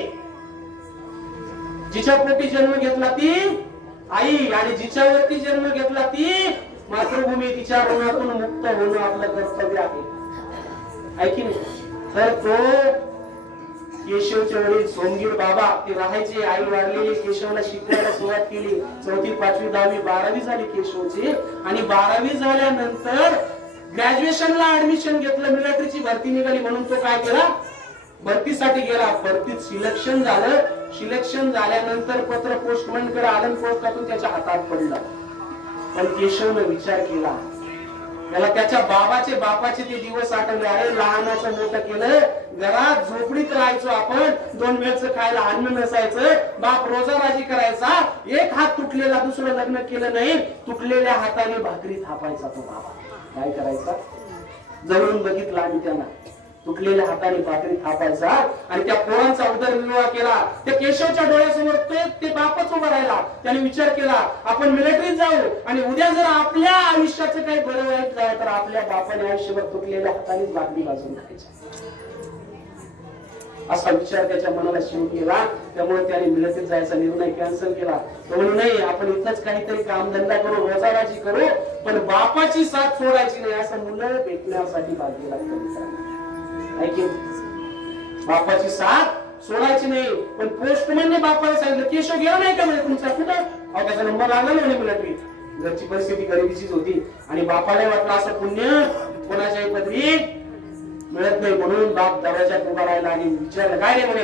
जिच्या पोटी जन्म घेतला ती आई, आणि जिच्यावरती जन्म घेतला ती मातृभूमी. तिच्या ऋणातून मुक्त होणं आपलं कर्तव्य आहे. ऐकी नाही. तर तो केशवचे वडील सोमगीर बाबा ते राहायचे. आई वारलेली. केशवला शिकवायला सुरुवात केली. 4थी 5वी 10वी 12वी झाली केशवची. आणि 12वी झाल्यानंतर ग्रॅज्युएशनला ऍडमिशन घेतलं. मिलिटरीची भरती निघाली म्हणून तो काय केला, भरतीसाठी गेला. भरतीत सिलेक्शन झालं. सिलेक्शन झाल्यानंतर पत्र पोस्टमन कडे आलं, पोस्टातून त्याच्या हातात पडलं. पण केशवने विचार केला. त्याला त्याच्या बापाचे ते दिवस आठवले. अरे लहानाचं मोठं केलं, घरात झोपडीत राहायचो आपण, 2 वेळचं खायला अन्न नसायचं, बाप रोजाराजी करायचा. एक हात तुटलेला, दुसरं लग्न केलं नाही, तुटलेल्या हाताने भाकरी थापायचा तो बाबा. काय करायचा, जवळून बघितला आम्ही त्यांना. तुटलेल्या हाताने भाकरी थापायचा आणि त्या पोरांचा उदरनिर्वाह केला. त्या केशवच्या डोळ्यासमोर ते बापच उभा राहिला. त्याने विचार केला आपण मिलिटरीत जाऊ आणि उद्या जर आपल्या आयुष्याचं काही बरं वाईट झालं तर आपल्या बापाने आयुष्यभर तुटलेल्या हातानेच भाकरी भाजून खायची, असा विचार त्याच्या मनाला शिवून गेला. त्यामुळे त्याने मिलिटरीत जायचा निर्णय कॅन्सल केला. तो म्हणून नाही आपण इथंच काहीतरी कामधंदा करू, रोजाराजी करू, पण बापाची साथ सोडायची नाही. असं मुलं भेटण्यासाठी बाकी लागतं. बापाची साथ सोडायची नाही. पण पोस्टमॅनने बापाला सांगितलं केशव गेला नाही का म्हणजे तुमचा कुठं, अहो त्याचा नंबर लागला नाही म्हणे मिलिटरीत. घरची परिस्थिती गरिबीचीच होती आणि बापाला वाटलं असं पुण्य कोणाच्याही पदरी मिळत नाही. म्हणून बाप दरवाजात उभा राहिला आणि विचारलं काय रे म्हणे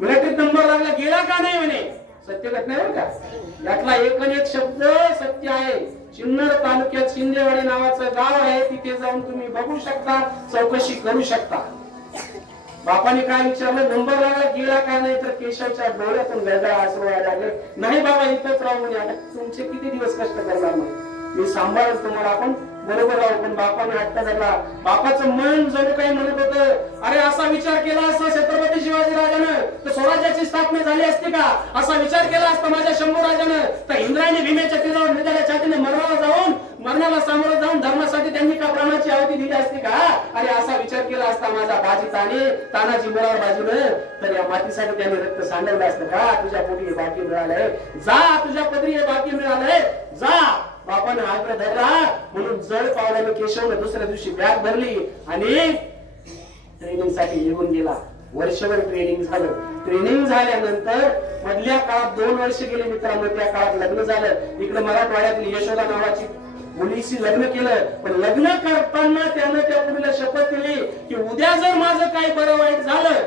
मिलिटरीत नंबर लागला, गेला का नाही म्हणे. सत्य घटना आहे का, यातला एक आणि एक शब्द सत्य आहे. सिन्नर तालुक्यात शिंदेवाडी नावाचं गाव आहे, तिथे जाऊन तुम्ही बघू शकता, चौकशी करू शकता. बापाने काय विचारलं, नंबर लागला, गेला का नाही, तर केशवच्या डोळ्यातून गळगळा अश्रू व्हायला लागले. नाही बाबा इथंच राहू म्हणे, आता तुमचे किती दिवस कष्ट करणार मी सांभाळेल तुम्हाला, आपण बरोबर राहू. पण बापाने हट्ट धरला. बापाचं मन जणू काही म्हणत होतं अरे असा विचार केला असता छत्रपती शिवाजी राजानं तर स्वराज्याची स्थापना झाली असती का, असा विचार केला असता माझ्या शंभू राजानं तर इंद्रायणी भीमेच्या तीरावर निघाल्या छातीने मरणाला सामोरं जाऊन धर्मासाठी त्यांनी का प्राणाची आहुती दिली असती का. अरे असा विचार केला असता माझा बाजी तानाजी मुलावर बाजूनं तर या मातीसाठी त्यांनी रक्त सांडवलं असतं का. तुझ्या पोटी हे बाकी मिळालंय, जा तुझ्या पदरी हे बाकी मिळालंय, जा. बापाने आग्रह धरला म्हणून जड पावलाने केशवनं दुसऱ्या दिवशी बॅग भरली आणि ट्रेनिंग साठी निघून गेला. वर्षभर ट्रेनिंग झालं. ट्रेनिंग झाल्यानंतर मधल्या काळात 2 वर्ष गेले मित्रांनो. त्या काळात लग्न झालं. इकडे मराठवाड्यातली यशोदा नावाची मुलीशी लग्न केलं. पण लग्न करताना त्यानं त्या मुलीला शपथ दिली की उद्या जर माझं काही बरं वाईट झालं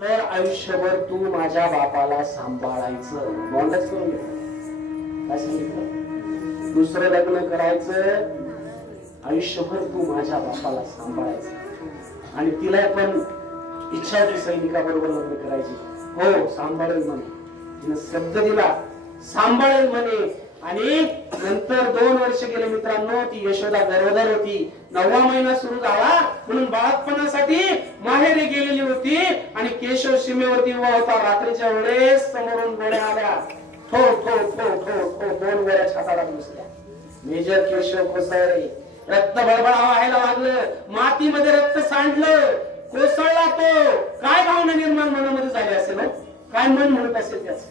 तर आयुष्यभर तू माझ्या बापाला सांभाळायचं. बॉन्डच करून घेतलं. काय सांगितलं, दुसरं लग्न करायचं, आयुष्यभर तू माझ्या बापाला सांभाळायचं. आणि तिला पण इच्छा होती सैनिकाबरोबर लग्न करायची. हो सांभाळेल म्हणे, तिने शब्द दिला सांभाळेल म्हणे. आणि नंतर 2 वर्ष गेले मित्रांनो. ती यशोदा गर्भधर होती. 9वा महिना सुरू झाला म्हणून बाळपणासाठी माहेरी गेलेली होती आणि केशव सीमेवरती उभा होता. रात्रीच्या वेळेस समोरून गोळ्या आल्या. ठो ठो ठो ठो ठो 2 गोळ्या छाताला घुसल्या. मेजर केशव कोसळले. रक्त बळबळावा व्हायला लागलं. मातीमध्ये रक्त सांडलं. कोसळला तो. काय भावना निर्माण मनामध्ये झाली असेल, काय मन म्हणत असेल त्याच.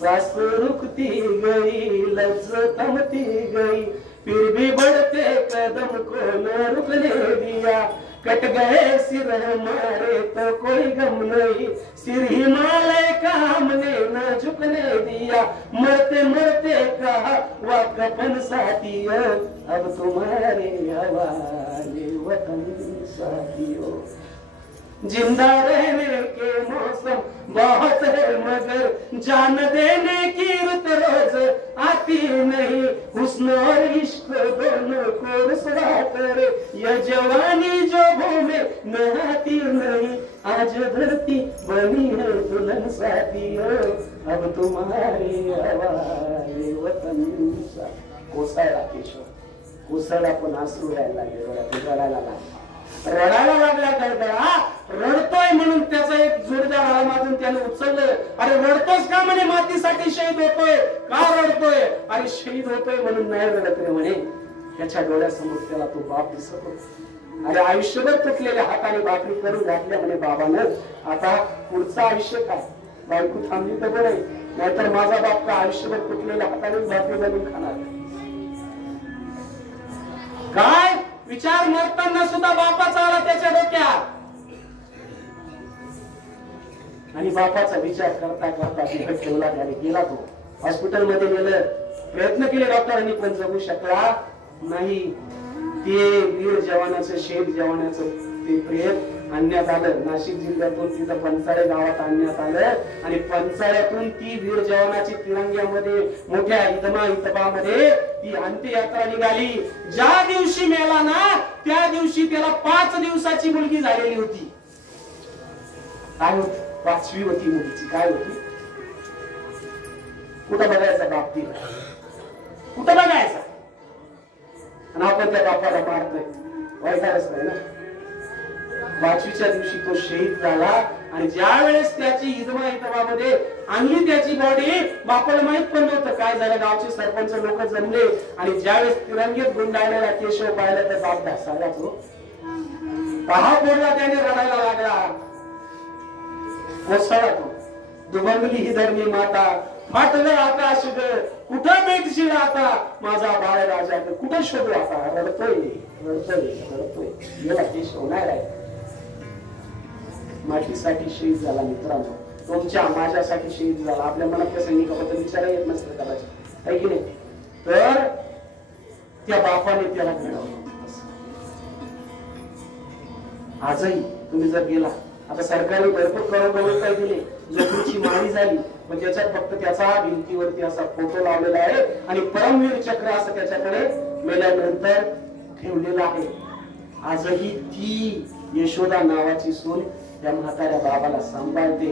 सास रुकती गई लफ्ज थमती गई फिर भी बढ़ते कदम को न रुकने दिया. कट गए सिर हमारे तो कोई गम नहीं, सिर हिमालय का हमने न झुकने दिया. मरते मरते कहा वह कफन साथियों अब तुम्हारे हवाले वतन साथियों. जिंदा रहने के मौसम बहुत है मगर जान देने की रुत रोज आती नहीं. हुस्न और इश्क दोनों को रुसवा कर यह जवानी जो भूमे नहाती नहीं. आज धरती बनी है दुल्हन साथियों अब तुम्हारे हवाले वतन सा. कोसळला केशव. कोसळला पण अश्रू यायला लागले, रडायला लागला. रडायला लागला गडगडा. रडतोय म्हणून त्याचा एक जोरदार आवाजातून त्याने उचललं. अरे रडतोस का म्हणे, मातीसाठी शहीद होतोय. का रडतोय, अरे शहीद होतोय म्हणून नाही रडत रे म्हणे. त्याच्या डोळ्यासमोर त्याला तो बाप दिसत होता. अरे आयुष्यभर तुटलेल्या हाताने भाकरी करून घातल्या म्हणे बाबानं. आता पुढचं आयुष्य काय, बायको थांबली तर बरं, नाहीतर माझा बाप का आयुष्यभर तुटलेल्या हाताने भाकरी बनवून खाणार. काय विचार मरताना सुद्धा बापाचा आला त्याच्या डोक्यात. आणि बापाचा विचार करता करता तिथं ठेवला. त्याने गेला. तो हॉस्पिटलमध्ये गेलं. प्रयत्न केले डॉक्टरांनी पण जगू शकला नाही. ते वीर जवानाचं शहीद जवानाचं ते प्रेत आणण्यात आलं. नाशिक जिल्ह्यातून तिथं पंचाळे गावात आणण्यात आलं आणि पंचाळ्यातून ती वीर जवानाची तिरंग्यामध्ये मोठ्या इतबामध्ये ती अंत्ययात्रा निघाली. ज्या दिवशी मेला ना त्या दिवशी त्याला 5 दिवसाची मुलगी झालेली होती. काय होती, 5वी होती मुलीची. काय होती, कुठं बघायचा बाप तिला, कुठं बघायचा. आणि आपण त्या बापाला मारतोय, वाईटच नाही ना. 5वीच्या दिवशी तो शहीद झाला आणि ज्या वेळेस त्याची इदमामध्ये आणली त्याची बॉडी, बापाला माहित पण नव्हतं काय झालं. गावचे सरपंच लोक जमले आणि ज्यावेळेस तिरंगेत गुंडाळलेला केशव पाहिला तर बाप ढासळला. तो पहा पोरला त्याने रडायला लागला. कोसळला तो. दुबंगली ही धरणी माता, फाटलं आकाश ग, कुठं भेटशील आता माझा बाळ राजा, कुठं शोधू आता. रडतोय रडतोय रडतोय. गेला केशव नाही राहिला. मातीसाठी शहीद झाला मित्रांनो, तुमच्या माझ्यासाठी शहीद झाला. आपल्या मनात कसं निघावं विचारा येत नसतं कदाचित, आहे की नाही. तर त्या बापाने त्याला घडवलं. आजही तुम्ही जर गेला, आता सरकारने भरपूर करोड काय दिले, जोखमीची मागणी झाली, पण त्याच्यात फक्त त्याचा भिंतीवरती असा फोटो लावलेला आहे आणि परमवीर चक्र असं त्याच्याकडे मेल्यानंतर ठेवलेलं आहे. आजही ती यशोदा नावाची सून त्या म्हाताऱ्या बाबाला सांभाळते.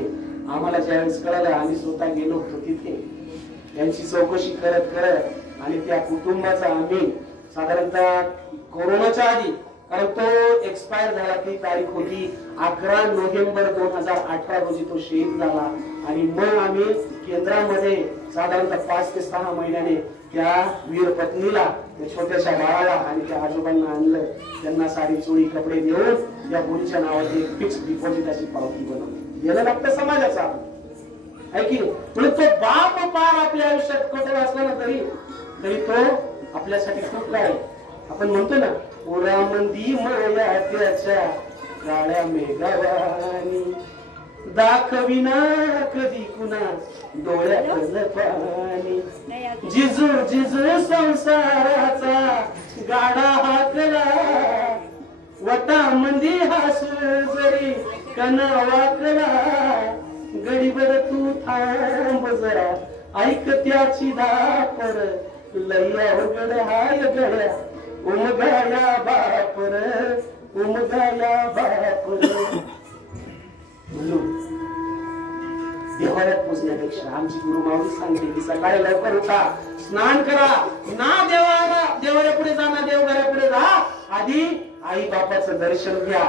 आम्हाला ज्यावेळेस कळालं, आम्ही स्वतः गेलो होतो तिथे, त्यांची चौकशी करत करत आणि त्या कुटुंबाचा आम्ही साधारणतः कोरोनाच्या आधी, कारण तो एक्सपायर झाला, ती तारीख होती 11 नोव्हेंबर 2018 रोजी तो शहीद झाला. आणि मग आम्ही केंद्रामध्ये साधारणतः 5 ते 6 महिन्याने त्या वीर पत्नीला, त्या छोट्याशा बाळाला आणि त्या आजोबांना आणलं. त्यांना साडी चोळी कपडे देऊन त्या मुलीच्या नावाची फिक्स डिपॉझिटाची पावती बनवली. गेलं लागतं समाजाचा, आहे की नाही. म्हणून तो बाप पार आपल्या आयुष्यात कठोर असला ना तरी तो आपल्यासाठी खूप काय. आपण म्हणतो ना, उरामंदी मया त्याच्या काळ्या मेघावानी, दाखविना कधी कुणा डोळ्यातलं पाणी, जिजू जिजू संसाराचा गाडा हाकला, वटामंदी हसू जरी कना वाकला, गडीभर तू थांब जरा ऐक त्याची धापर, लय अवघड हाय गड्या उमगाया बापर, उमगाया बापर. देवाऱ्यात पोचण्यापेक्षा आमची गुरु माऊली सांगते की सकाळी लवकर उठा, स्नान करा, ना देवाऱ्या पुढे जा ना देवघऱ्या पुढे जा, आधी आई बापाचं दर्शन घ्या.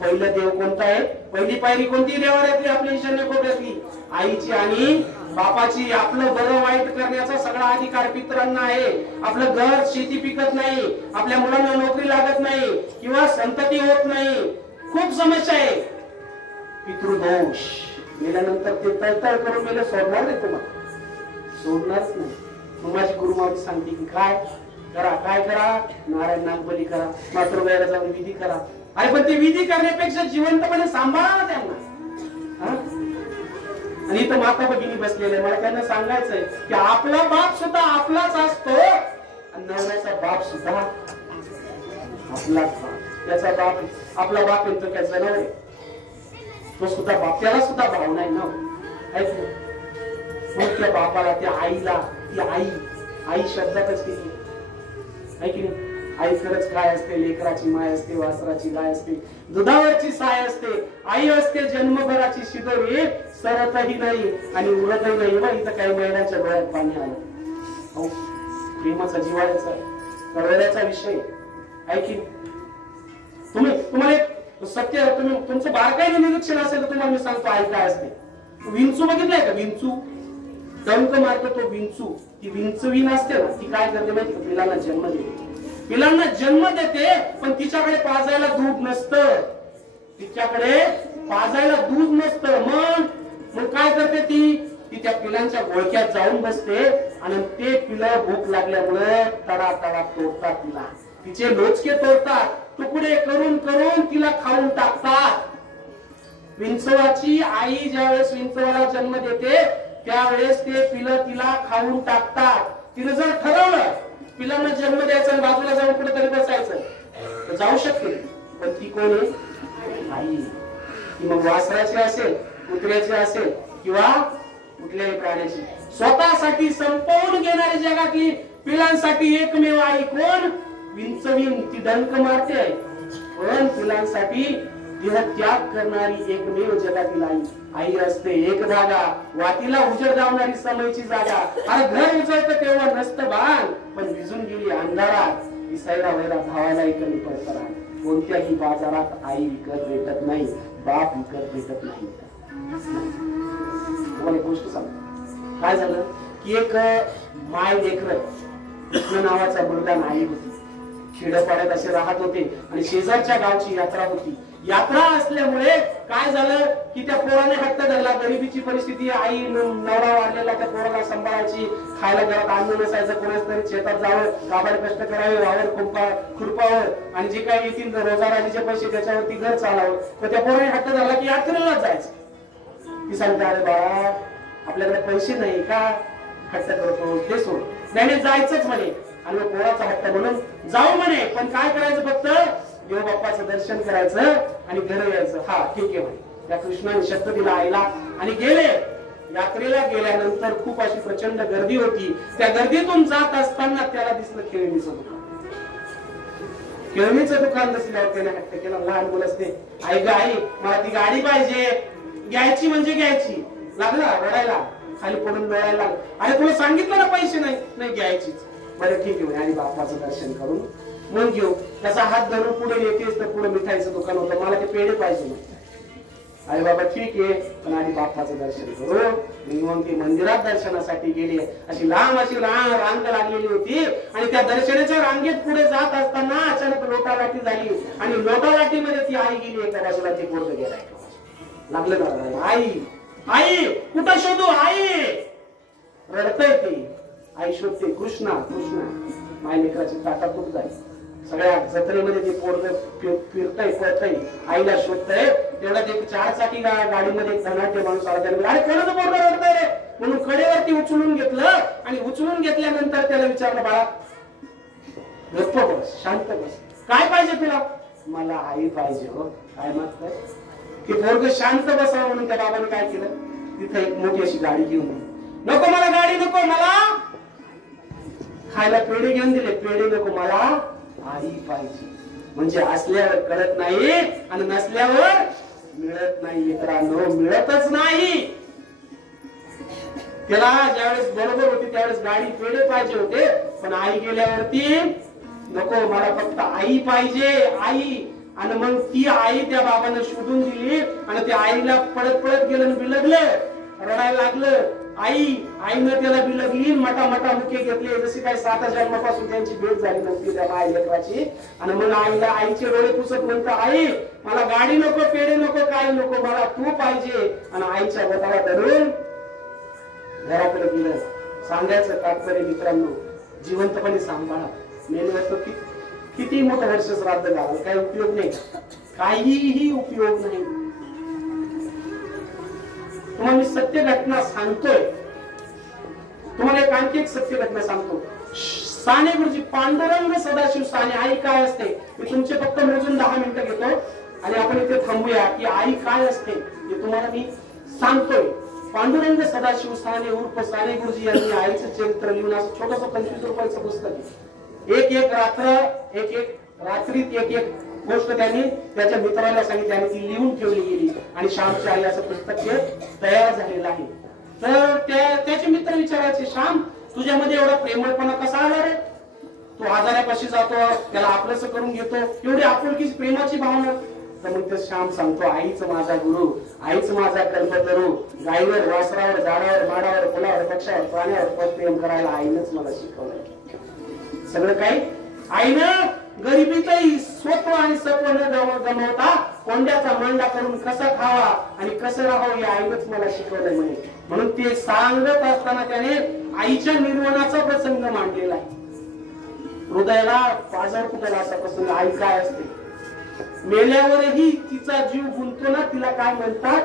पहिलं देव कोणता आहे, पहिली पायरी कोणती देवाऱ्यातली, आपल्या ईशान्य कोपऱ्यातली आईची आणि बापाची. आपलं बरं वाईट करण्याचा सगळा अधिकार पितरांना आहे. आपलं घर शेती पिकत नाही, आपल्या मुलांना नोकरी लागत नाही किंवा संतती होत नाही, खूप समस्या आहे. पितृदोष गेल्यानंतर ते तळतळ करून गेले, सोडणार नाही तुम्हाला, सोडणारच नाही. मग माझी गुरुमावली सांगते की काय करा, काय करा, नारायण नागबली करा, मातृगयाला जाऊन विधी करा. अरे पण ते विधी करण्यापेक्षा जिवंतपणे सांभाळा ना त्यांना. आणि इथं माता भगिनी बसलेले, मला त्यांना सांगायचंय की आपला बाप सुद्धा आपलाच असतो आणि नवऱ्याचा बाप सुद्धा आपलाच. त्याचा बाप आपला बाप येतो काय जनावर आहे, तो सुद्धा बाप, त्याला सुद्धा भावना आहे ना. मग त्या बापाला, त्या आईला, ती आई शब्दातच किती आहे की नाही. आई खरंच काय असते, लेकराची माय असते, वासराची गाय असते, दुधावरची साय असते, आई असते जन्मभराची शिदोरी, सरतही नाही आणि उरतही नाही. बघ इथं काही महिन्यांच्या डोळ्यात पाणी आलं. हो, प्रेमाचा जिव्हाळ्याचा कळवळ्याचा विषय आहे की. तुम्हाला एक सत्य, तुम्ही तुमचं बारकाईने निरीक्षण असेल तर तुम्हाला मी सांगतो आई काय असते. विंचू बघितलाय का, विंचू डंक मारतो तो विंचू. ती विंचवीन असते ना, ती काय करते माहिती का, पिलांना जन्म देते. पिलांना जन्म देते पण तिच्याकडे पाजायला दूध नसतं, तिच्याकडे पाजायला दूध नसतं. मग काय करते ती त्या पिलांच्या गोळक्यात जाऊन बसते आणि ते पिलं भूक लागल्यामुळे तडा तडा तोडतात तिला, तिचे लोचके तोडतात, तुकडे करून करून तिला खाऊन टाकतात. विंचवाची आई ज्यावेळेस विंचवाला जन्म देते त्यावेळेस ते पिलं तिला खाऊन टाकतात. तिने जर ठरवलं पिलांना जन्म द्यायचा आणि बाजूला जाऊन कुठेतरी बसायचं तर जाऊ शकते, पण ती कोण आहे, आई. ती मग वासराची असेल, कुत्र्याची असेल किंवा कुठल्याही प्राण्याची, स्वतःसाठी संपवून घेणारी जगातली पिलांसाठी एकमेव आई कोण, विंचवीन. ती डंक मारते पण पिलांसाठी त्याग करणारी एकमेव जगातील आई असते. एक जागा वातीला उजेड लावणारी समयची जागा. अरे घर उजळतं तेव्हा नसतं भान, पण विजून गेली अंधारात दिसायला वैरा धावायला कमी पडतात. कोणत्याही बाजारात आई विकत भेटत नाही, बाप विकत भेटत नाही. तुम्हाला एक गोष्ट सांगतो. काय झालं की एक माय लेकर कृष्ण नावाचा मुलगा नाही होती. खेड्यापाड्यात असे राहत होते आणि शेजारच्या गावची यात्रा होती. यात्रा असल्यामुळे काय झालं की त्या पोराने हट्ट धरला. गरिबीची परिस्थिती, आई नवरा वाढलेला, त्या पोराला सांभाळायची, खायला घरात अन्न नसायचं, कोणाच तरी शेतात जावं, काबाड कष्ट करावे, वावर खुरपावं आणि जे काही येतील रोजाराजीचे पैसे त्याच्यावरती घर चालावं. तर त्या पोराने हट्ट धरला की यात्रेला जायचं. ती सांगते, अरे बाळा आपल्याकडे पैसे नाही का, हट्ट करतो ते सोड. नाही जायचंच म्हणे. आणि पोराचा हट्ट म्हणून जाऊ म्हणे, पण काय करायचं, फक्त देव बाप्पाचं दर्शन करायचं आणि घरी यायचं. हा ठीक आहे म्हणे. त्या कृष्णाने शब्द दिला आईला आणि गेले. यात्रेला गेल्यानंतर खूप अशी प्रचंड गर्दी होती. त्या गर्दीतून जात असताना त्याला दिसलं खेळणीचं दुकान. खेळणीचं दुकान दिसल्यावर त्याने हट्ट केला. लहान मुलं असते, आई ग आई मला ती गाडी पाहिजे, घ्यायची म्हणजे घ्यायची. लागला रडायला, खाली पडून रडायला लागला. अरे तुला सांगितलं ना पैसे नाही, नाही घ्यायचीच. बरं ठीक आहे आणि बाप्पाचं दर्शन करून मग घेऊ. त्याचा हात धरून पुढे येतेस तर पुढे मिठाईचं दुकान होतं, मला ते पेढे पाहिजे. अरे बाबा ठीक आहे, पण आधी बाप्पाचं दर्शन करू. मग ते मंदिरात दर्शनासाठी गेले. अशी लांब अशी रांग लागलेली होती आणि त्या दर्शनाच्या रांगेत पुढे जात असताना अचानक लोटालाटी झाली आणि लोटालाटीमध्ये ती आई गेली एका बाजूला, ती पोरग गेला. लागलं ना आई आई कुठं शोधू, आई रडतय ती. आई शोधते, कृष्णा कृष्णा. माय लेकराची ताटातूट झाली. सगळ्या जत्रेमध्ये ते पोरग फिरतय पळतय, आईला शोधतय. तेवढ्यात एक 4 चाकी गाडीमध्ये एक धनाढ्य माणूस आला. त्याने अरे कोणाचं पोरग रडतय रे म्हणून कडेवरती उचलून घेतलं आणि उचलून घेतल्यानंतर त्याला विचारलं, बाळा गप्प बस, शांत बस, काय पाहिजे तुला. मला आई पाहिजे. हो काय मागतंय. की पोरग शांत बसावं म्हणून त्या बाबाने काय केलं, तिथं एक मोठी अशी गाडी घेऊन. नको मला गाडी नको, मला खायला पेढे घेऊन दिले. पेढे नको, मला आई पाहिजे. म्हणजे असल्यावर कळत नाही आणि नसल्यावर मिळत नाही. मित्रांनो मिळतच नाही. त्याला ज्यावेळेस बरोबर होती त्यावेळेस गाडी पेढे पाहिजे होते, पण आई गेल्यावरती नको, मला फक्त आई पाहिजे, आई. आणि मग ती आई त्या बाबांना शोधून दिली आणि त्या आईला पळत पळत गेलं, बिलगलं, रडायला लागलं. आईनं त्याला बिलगली, मटा मुके घेतले, जशी काय 7 जन्मापासून त्यांची भेट झाली नसती त्या आई लेकराची. आणि मग आईला आईचे डोळे पुसत म्हणतं, आई मला गाडी नको, पेढे नको, काही नको, मला तू पाहिजे. आणि आईच्या बोटाला धरून घराकडे गेलं. सांगायचं तात्पर्य मित्रांनो, जिवंतपणे सांभाळा. मेल्यावर किती मोठं वर्ष श्राद्ध घालाल, काही उपयोग नाही, काहीही उपयोग नाही. तुम्हाला मी सत्य घटना सांगतोय. तुम्हाला एक आणखी एक सत्य घटना सांगतो. साने गुरुजी, पांडुरंग सदाशिव साने, आई काय असते मी तुमचे फक्त मोजून 10 मिनिटं घेतो आणि आपण इथे थांबूया की आई काय असते हे तुम्हाला मी सांगतोय. पांडुरंग सदाशिव साने उर्फ साने गुरुजी यांनी आईचं चरित्र लिहून असं छोटंसं 25 रुपयाचं पुस्तक आहे. एक रात्रीत एक गोष्ट त्यांनी त्याच्या मित्राला सांगितली आणि ती लिहून ठेवली गेली आणि श्यामची आई असं पुस्तक तयार झालेलं आहे. तर त्याचे मित्र विचारायचे, श्याम तुझ्यामध्ये एवढा प्रेमळपणा कसा आला रे, तू आजारापाशी जातो, त्याला आपलंसं करून घेतो, एवढी आपुलकीच प्रेमाची भावना. तर मग ते श्याम सांगतो, आईच माझा गुरु, आईच माझा कल्पतरू, गाईवर, वासरावर, झाडावर, माडावर, फुलावर, पक्षावर, प्राण्यावर प्रेम करायला आईनच मला शिकवलंय. सगळं काही आईनं गरिबीतही स्वत्व आणि सत्व न गमावता कोंड्याचा मांडा करून कसा खावा आणि कसं राहावं हे आईनच मला शिकवलंय म्हणे. म्हणून ते सांगत असताना त्याने आईच्या निर्वाणाचा प्रसंग मांडलेला आहे. हृदयाला पाझर फुटला असा प्रसंग. आई काय असते, मेल्यावरही तिचा जीव गुंततो ना, तिला काय म्हणतात,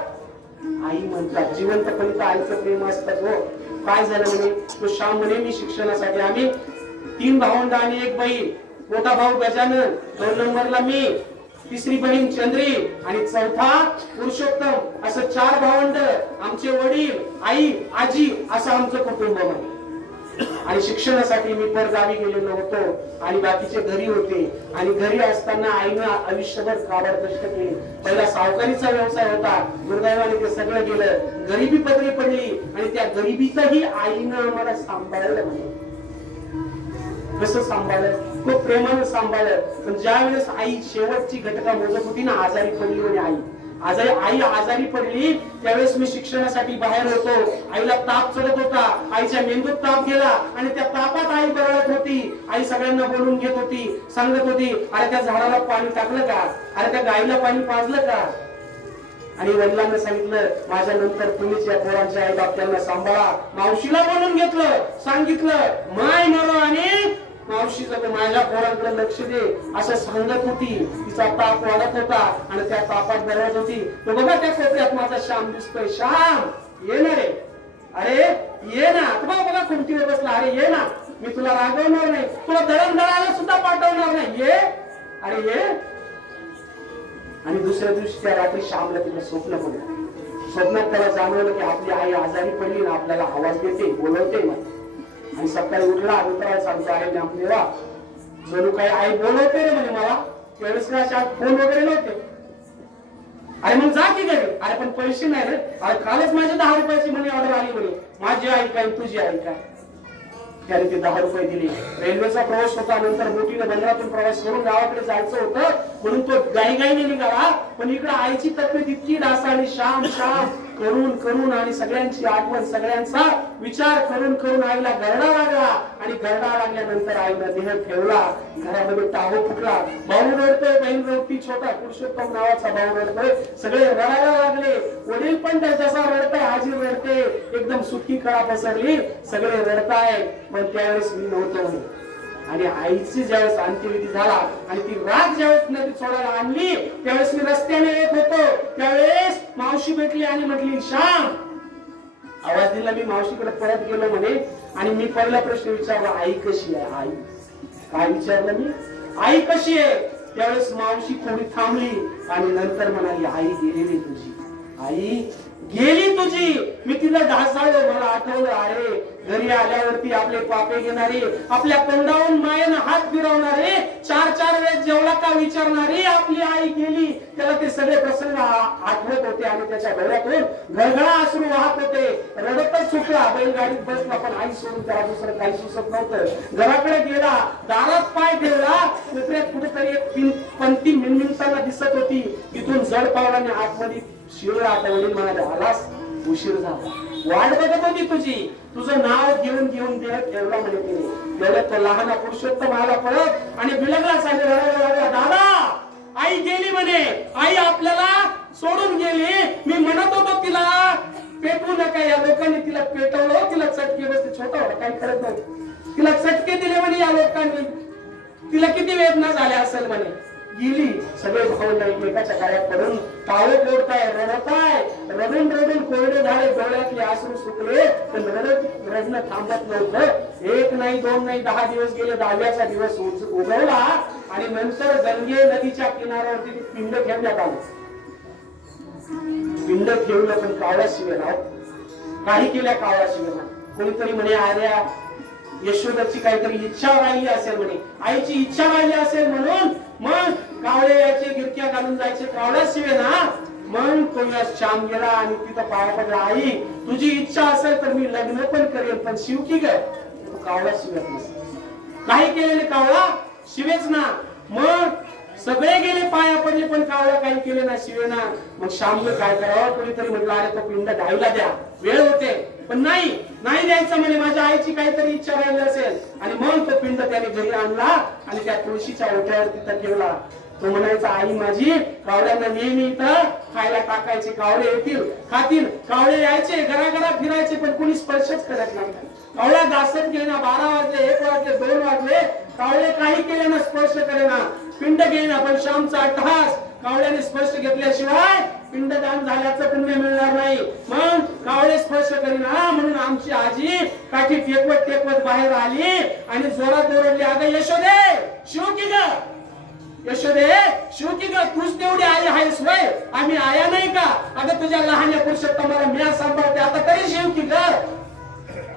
आई म्हणतात. जिवंतपणी आईचं प्रेम असतात. हो काय झालं म्हणे, तो श्याम म्हणे मी शिक्षणासाठी, आम्ही 3 भावंड आणि 1 बहीण, मोठा भाऊ गजानन, 2 नंबरला मी, 3री बहीण चंद्री आणि 4था पुरुषोत्तम, असं 4 भावंड, आमचे वडील, आई, आजी, असं आमचं कुटुंब आहे. आणि शिक्षणासाठी मी परगावी गेलेलो होतो आणि बाकीचे घरी होते. आणि घरी असताना आईनं आयुष्यभर काबाड कष्ट केले. पहिला सावकारीचा व्यवसाय होता, दुर्दैवाने ते सगळं गेलं, गरिबी पदरी पडली आणि त्या गरिबीतही आईनं आम्हाला सांभाळलं. म्हणे कसं सांभाळलं, इतकं प्रेमानं सांभाळलं. पण ज्या वेळेस आई शेवटची घटका मोजत होती ना, आजारी पडली म्हणे आई आजारी पडली, त्यावेळेस मी शिक्षणासाठी बाहेर होतो. आईला ताप चढत होता, आईच्या मेंदूत ताप गेला आणि त्या तापात आई बरळत होती. आई सगळ्यांना बोलून घेत होती, सांगत होती, अरे त्या झाडाला पाणी टाकलं का, अरे त्या गाईला पाणी पाजलं का. आणि वडिलांना सांगितलं, माझ्या नंतर तुम्हीच या पोरांच्या आई बाप त्यांना सांभाळा. मावशीला बोलून घेतलं, सांगितलं, माय मरो आणि मावशीचं माझ्या पोरांकडे लक्ष दे असं सांगत होती. तिचा ताप वाढत होता आणि त्या तापात बरळत होती. तो बघा त्या कोपऱ्यात माझा श्याम दिसतोय, श्याम ये ना रे, अरे ये ना. बघा खुर्चीवर बसला, अरे ये ना, मी तुला रागवणार नाही, तुला दळण दळायला सुद्धा पाठवणार नाही, ये, अरे ये. आणि दुसऱ्या दिवशी त्या रात्री श्यामला तिला स्वप्न पडलं. स्वप्नात त्याला जाणवलं की आपली आई आजारी पडली ना, आपल्याला आवाज देते, बोलवते मग. आणि सकाळी उठला, मित्राला सांगतो, अरे नामदेवा, जणू काही आई बोलवते रे म्हणे मला. त्यावेळेस फोन वगैरे नव्हते. अरे मग जा की घरी. अरे पण पैसे नाही रे. अरे कालच माझ्या 10 रुपयाची म्हणे ऑर्डर आली म्हणे. माझी आई काय तुझी आई काय. त्याने ते 10 रुपये दिले. रेल्वेचा प्रवास होता, नंतर बोटीने बंदरातून प्रवास करून गावाकडे जायचं होतं, म्हणून तो गाईगाईने निघाला. पण इकडे आईची तब्येत इतकी ढासळली, श्याम श्याम करून करून आणि सगळ्यांची आठवण, सगळ्यांचा विचार करून करून आईला गरडा लागला. आणि गरडा लागल्यानंतर आईला देह ठेवला. घरामध्ये टाहो फुटला. भाऊ रडतोय, बहीण रडती, छोटा पुरुषोत्तम नावाचा भाऊ रडतोय. सगळे रडायला लागले. वडील पण जसा रडताय, आजी रडते, एकदम सुखी कळा पसरली, सगळे रडताय. पण त्यावेळेस मी नव्हतो. आणि आईची ज्यावेळेस अंत्यविधी झाला आणि ती राग ज्यावेळेस नदी सोडायला आणली, त्यावेळेस मी रस्त्याने येत होतो. त्यावेळेस मावशी भेटली आणि म्हटली, श्याम. आवाज दिला, मी मावशीकडे परत गेलो म्हणे. आणि मी पहिला प्रश्न विचारला, आई कशी आहे. आई काय विचारलं मी, आई कशी आहे. त्यावेळेस मावशी थोडी थांबली आणि नंतर म्हणाली, आई गेलेली तुझी, आई गेली तुझी. मी तिला ढासळलो. मला आठवलं, अरे घरी आल्यावरती आपले पापे घेणारे, आपल्या तोंडावरून मायेनं हात फिरवणारे, 4-4 वेळेस जेवला का विचारणारी आपली आई गेली. त्याला ते सगळे प्रसंग आठवत होते आणि त्याच्या डोळ्यातून घळघळा अश्रू वाहत होते. रडतच सुटला, बैलगाडीत बसला, पण आई सोडून त्याला दुसरं काही सुचत नव्हतं. घराकडे गेला, दारात पाय ठेवला. कोपऱ्यात कुठेतरी एक पंक्ती मिणमिणताना दिसत होती. तिथून जड पावलाने आतमध्ये शिवला. आता वडील म्हणाले, आलास, उशीर झाला, वाट बघत होती तुझी, तुझं नाव घेऊन घेऊन देह ठेवला म्हणे तिने. तेवढ्यात तो लहान पुरुषोत्तम आला परत आणि बिलगला सांगितलं, रडायला लागला, दादा आई गेली म्हणे, आई आपल्याला सोडून गेली. मी म्हणत होतो तिला पेटवू नका, या लोकांनी तिला पेटवलं, तिला चटके बसते. छोटा होता, काही करत नव्हतं, तिला चटके दिले म्हणे या लोकांनी. तिला किती वेदना झाल्या असेल म्हणे. गेली. सगळे भावंड एकमेकाच्या गाड्यात पडून टाळे फोडताय, रडताय. रडून रडून कोरडे झाले, डोळ्यातले आसरू सुकले. पण रडणं थांबत नव्हतं. 1 नाही 2 नाही 10 दिवस गेले. 10व्या दिवस उगवला आणि नंतर गंगे नदीच्या किनाऱ्यावरती पिंड ठेवण्यात आलं. पिंड ठेवलं, पण कावळा शिवेना, काही केल्या कावळा शिवेना. कोणीतरी म्हणे, आर्या यशोदाची काहीतरी इच्छा राहिली असेल म्हणे, आईची इच्छा राहिली असेल म्हणून मग कावळे याचे गिरक्या घालून जायचे, कावळा शिवेना. मग तो या श्याम गेला आणि तिथं पाया पडला, आई तुझी इच्छा असेल तर मी लग्न पण करेन, पण शिव की ग, तो कावळा शिवत नसेल. काही केलेले कावळा शिवेच ना. मग सगळे गेले, पाया पडले, पण कावळा काही केले ना, शिवेना. मग श्यामने काय करावं, कोणीतरी म्हटलं, अरे तो पिंड गायला द्या, वेळ होते. पण नाही द्यायचं म्हणे, माझ्या आईची काहीतरी इच्छा राहिली असेल. आणि मग तो पिंड त्याने घरी आणला आणि त्या तुळशीच्या ओठ्यावर तिथं ठेवला. तो म्हणायचा, आई माझी कावळ्यांना नेहमी इथं खायला टाकायचे, कावळे येतील खातील. कावळे यायचे, घराघरा फिरायचे, पण कोणी स्पर्शच करत नाही. कावळा घासत घेणा, 12 वाजले, 1 वाजले, 2 वाजले, कावळे काही केले ना, स्पर्श करेना. पिंड घेणा, पण श्यामचा अट्टहास, कावळ्याने स्पर्श घेतल्याशिवाय पिंडदान झाल्याचं पुण्य मिळणार नाही. मग कावळे स्पर्श करीना म्हणून आमची आजी काठी टेकवत बाहेर आली आणि जोरात ओरडली, अगं यशोदे, शिव की ग, यशोदे शिव की ग, तूच तेवढी आई आहेस वय, आम्ही आया नाही का. अगं तुझ्या लहान पुरुषोत्तमाला म्या सांभाळते, आता तरी शिव की ग.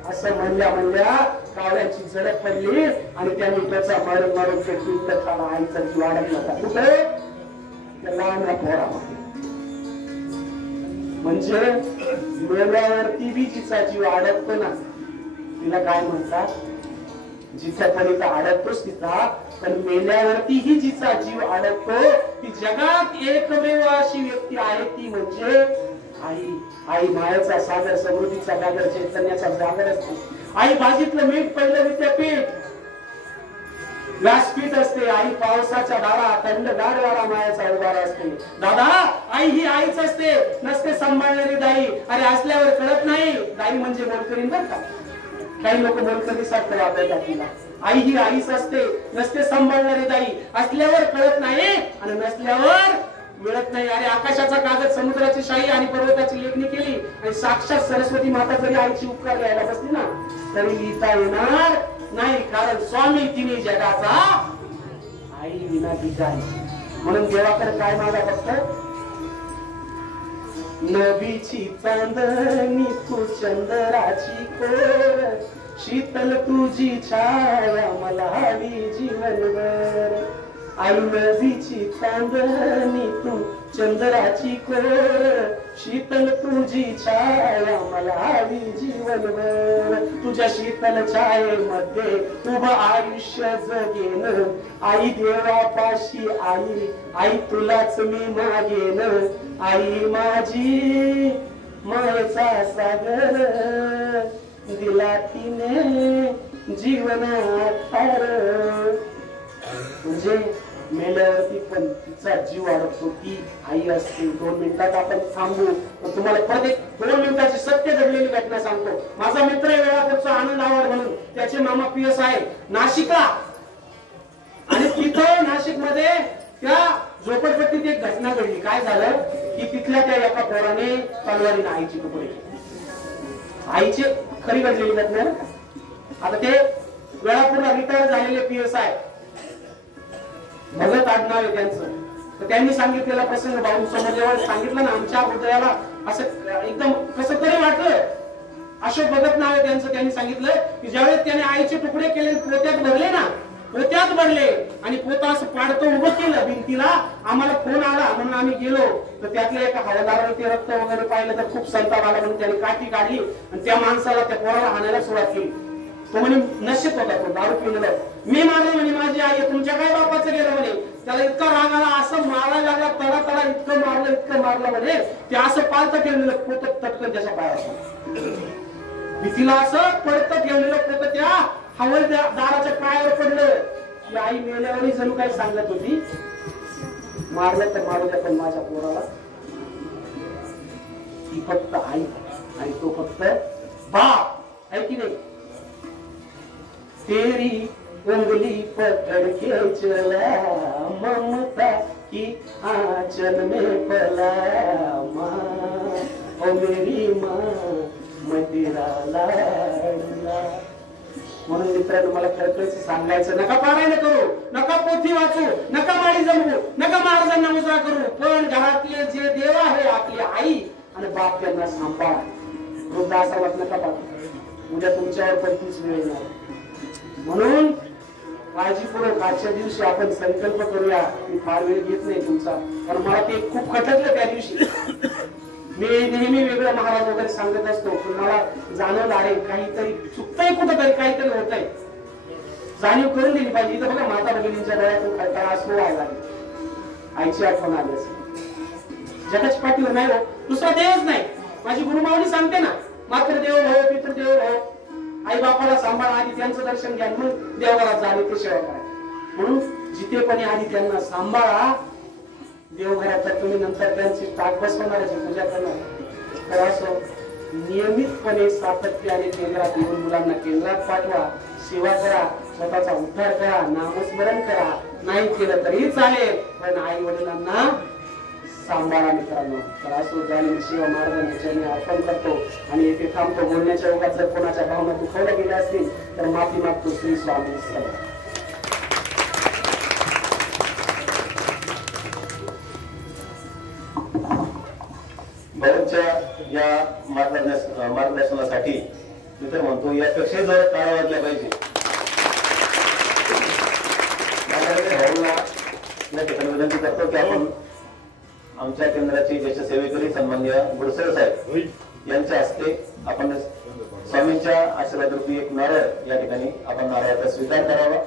असं म्हणल्या कावळ्याची झडप पडली आणि त्यांनी त्याचा मारून ते पिंड खाला. आईचा जीव अडकला होता कुठे, लहान पोरामध्ये. म्हणजे मेल्यावरती बी जिचा जीव अडकतो ना, तिला काय म्हणतात, जिथं पण इथं अडकतोच तिथं, पण मेल्यावरतीही जिचा जीव अडकतो ती जगात एकमेव अशी व्यक्ती आहे, ती म्हणजे आई. आई मायाचा सागर, समृद्धीचा सागर, चैतन्याचा सागर असते. आई भाजीतलं मीठ, पहिलं विद्यापीठ, व्यासपीठ असते. आई पावसाच्या दारा, थंडगार वारा मायाचा उभारा असते. दादा, आई ही आईच असते, नसते सांभाळणारी दाई. अरे असल्यावर कळत नाही दाई म्हणजे मोलकरीण बरं का. काही लोक मोलकरी सारखं वापरतात तिला. आई ही आईच असते, नसते सांभाळणारी दाई. असल्यावर कळत नाही आणि नसल्यावर मिळत नाही. अरे आकाशाचा कागद, समुद्राची शाही आणि पर्वताची लेखणी केली आणि साक्षात सरस्वती माता जरी आईची उपकार लिहायला बसली ना तरी लिहिता येणार नाही, कारण स्वामी तिने जगाचा आई विना तिचा आहे. म्हणून देवाकडे काय मागा फक्त, नबीची चांदणी तू चंद्राची कोर, शीतल तुझी छाया मला हवी जीवनभर. आई नदीची चांदणी तू चंद्राची कोर, शीतल तुझी छाया मला हवी जीवनभर. तुझ्या शीतल छायेमध्ये उभं आयुष्य जगेन. आई देवापाशी आई, आई तुलाच मी मागेन. आई माझी मायेचा सागर, दिला तिने जीवनात हार. म्हणजे मेल्यावरती पण तिचा जीव अडकतो ती आई असते. 2 मिनिटात आपण थांबू. तुम्हाला परत एक 2 मिनिटाची सत्य घडलेली घटना सांगतो. माझा मित्र वेळापूरचा आनंद आवाड म्हणून, त्याचे मामा PS आहे नाशिकला, आणि तिथं नाशिक मध्ये त्या झोपडपट्टीत एक घटना घडली. काय झालं की तिथल्या त्या एका पोराने तलवारीने आईची तुकडे केली. आईची खरी घडलेली घटना. आता ते वेळापूरला रिटायर झालेले PS आहे, भगत आडनाव आहे त्यांचं. तर त्यांनी सांगितलेला प्रसंग भाऊ समोर जेव्हा सांगितलं ना, आमच्या हृदयाला असं एकदम कसं तरी वाटलं. अशोक भगत नाव आहे त्यांचं. त्यांनी सांगितलं की ज्यावेळेस त्याने आईचे तुकडे केले, पोत्यात भरले ना, पोत्यात भरले आणि पोता असं पाडतं उभं केलं भिंतीला, आम्हाला फोन आला म्हणून आम्ही गेलो. तर त्यातल्या एका हवालदाराने ते रक्त वगैरे पाहिलं तर खूप संताप आला, म्हणून त्याने काठी काढली आणि त्या माणसाला, त्या पोराला हाणायला सुरुवात केली. तो म्हणे नशेत होता, तो दारू पिलेला. मी मारलं म्हणे माझी आई, तुमच्या काय बापाचं गेलं म्हणे. त्याला इतका राग आला, असं मारायला लागला, तडा तडा इतकं मारलं म्हणे. ते असं पालतं ठेवलेलं पोतं तटकन त्याच्या पायावर, भीतीला असं पडतं ठेवलेलं पोतं त्या हवालदाराच्या पायावर पडलं. की आई मेल्यावरही जणू काही सांगत होती, मारलं तर मारू द्या पण माझ्या पोराला. ती फक्त आई आणि तो फक्त बाप आहे की नाही. तेरी उंगली पकड़ के चला ममता की आंचल में पला माँ, ओ मेरी माँ मैं तेरा लाडला. म्हणून मित्रांनो मला खरंच सांगायचं, नका पारायण करू, नका पोथी वाचू, नका माळी जमवू, नका महाराजांना मुजरा करू, पण घरातले जे देव आहे आपली आई आणि बाप त्यांना सांभाळा. वृद्धाश्रमात नका पाठवू, उद्या तुमच्यावर पण तीच वेळ येणार. म्हणून काळजीपूर्वक आजच्या दिवशी आपण संकल्प करूया. मी फार वेळ घेत नाही तुमचा, कारण मला ते खूप खटकलं त्या दिवशी. मी नेहमी वेगळं महाराज वगैरे सांगत असतो, पण मला जाणवलं आहे काहीतरी चुकतंय, कुठंतरी काहीतरी होतंय. जाणीव करून दिली पाहिजे. इथं बघा माता भगिनींच्या डोळ्यातून खळखळा असलो व्हायला आईची आठवण आली असेल. जगाची पाठीवर नाही हो, दुसरा देवच नाही. माझी गुरुमावली सांगते ना, मात्र देव भाव पितृदेव भाव. आई बापाला सांभाळा, आधी त्यांचं दर्शन घ्या, मग देवघरात जाणे ते सेवा करा. म्हणून जिथे पण आधी त्यांना सांभाळा. देवघरात तर तुम्ही नंतर त्यांची ताक बसवणाऱ्याची पूजा करणार. तर असं नियमितपणे सातत्याने केंद्रात येऊन मुलांना केंद्रात पाठवा, सेवा करा, स्वतःचा उद्धार करा, नामस्मरण करा. नाही केलं तरी चालेल, पण आई वडिलांना सांभाळा मित्रांनो. तर असो ज्ञानी सेवा महाराजांच्या मी अर्पण करतो आणि येथे थांबतो. बोलण्याच्या ओघात जर कोणाच्या भावना दुखावल्या गेल्या असतील तर माफी मागतो. श्री स्वामी समर्थ. भाऊंच्या या मार्गदर्शनासाठी मी तर म्हणतो यापेक्षा जर काळ वाजल्या पाहिजे. भाऊंना या ठिकाणी विनंती करतो की आपण आमच्या केंद्राचे ज्येष्ठ सेवेकरी सन्माननीय गुडसर साहेब यांच्या हस्ते आपण स्वामींच्या आशीर्वादारूपी एक नारळ या ठिकाणी आपण नारळाचा स्वीकार करावा.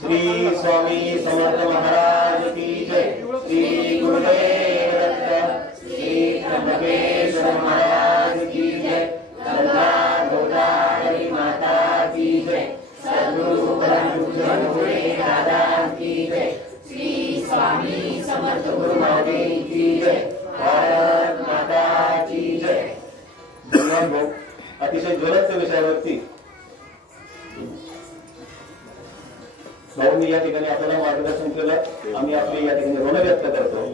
श्री स्वामी समर्थ महाराज की जय. श्री गुरुदेव दत्त. श्री त्र्यंबकेश्वर महाराज की जय. गंगा गोदावरी माता की जय. सद्गुरु परमपूज्य भोले दादा की जय. श्री स्वामी समर्थ गुरुमाऊली की जय. भारत माता की जय. भाऊ अतिशय ज्वलंत विषयावरती भाऊंनी या ठिकाणी आपल्याला मार्गदर्शन केलं. आम्ही आपले या ठिकाणी ऋण व्यक्त करतो.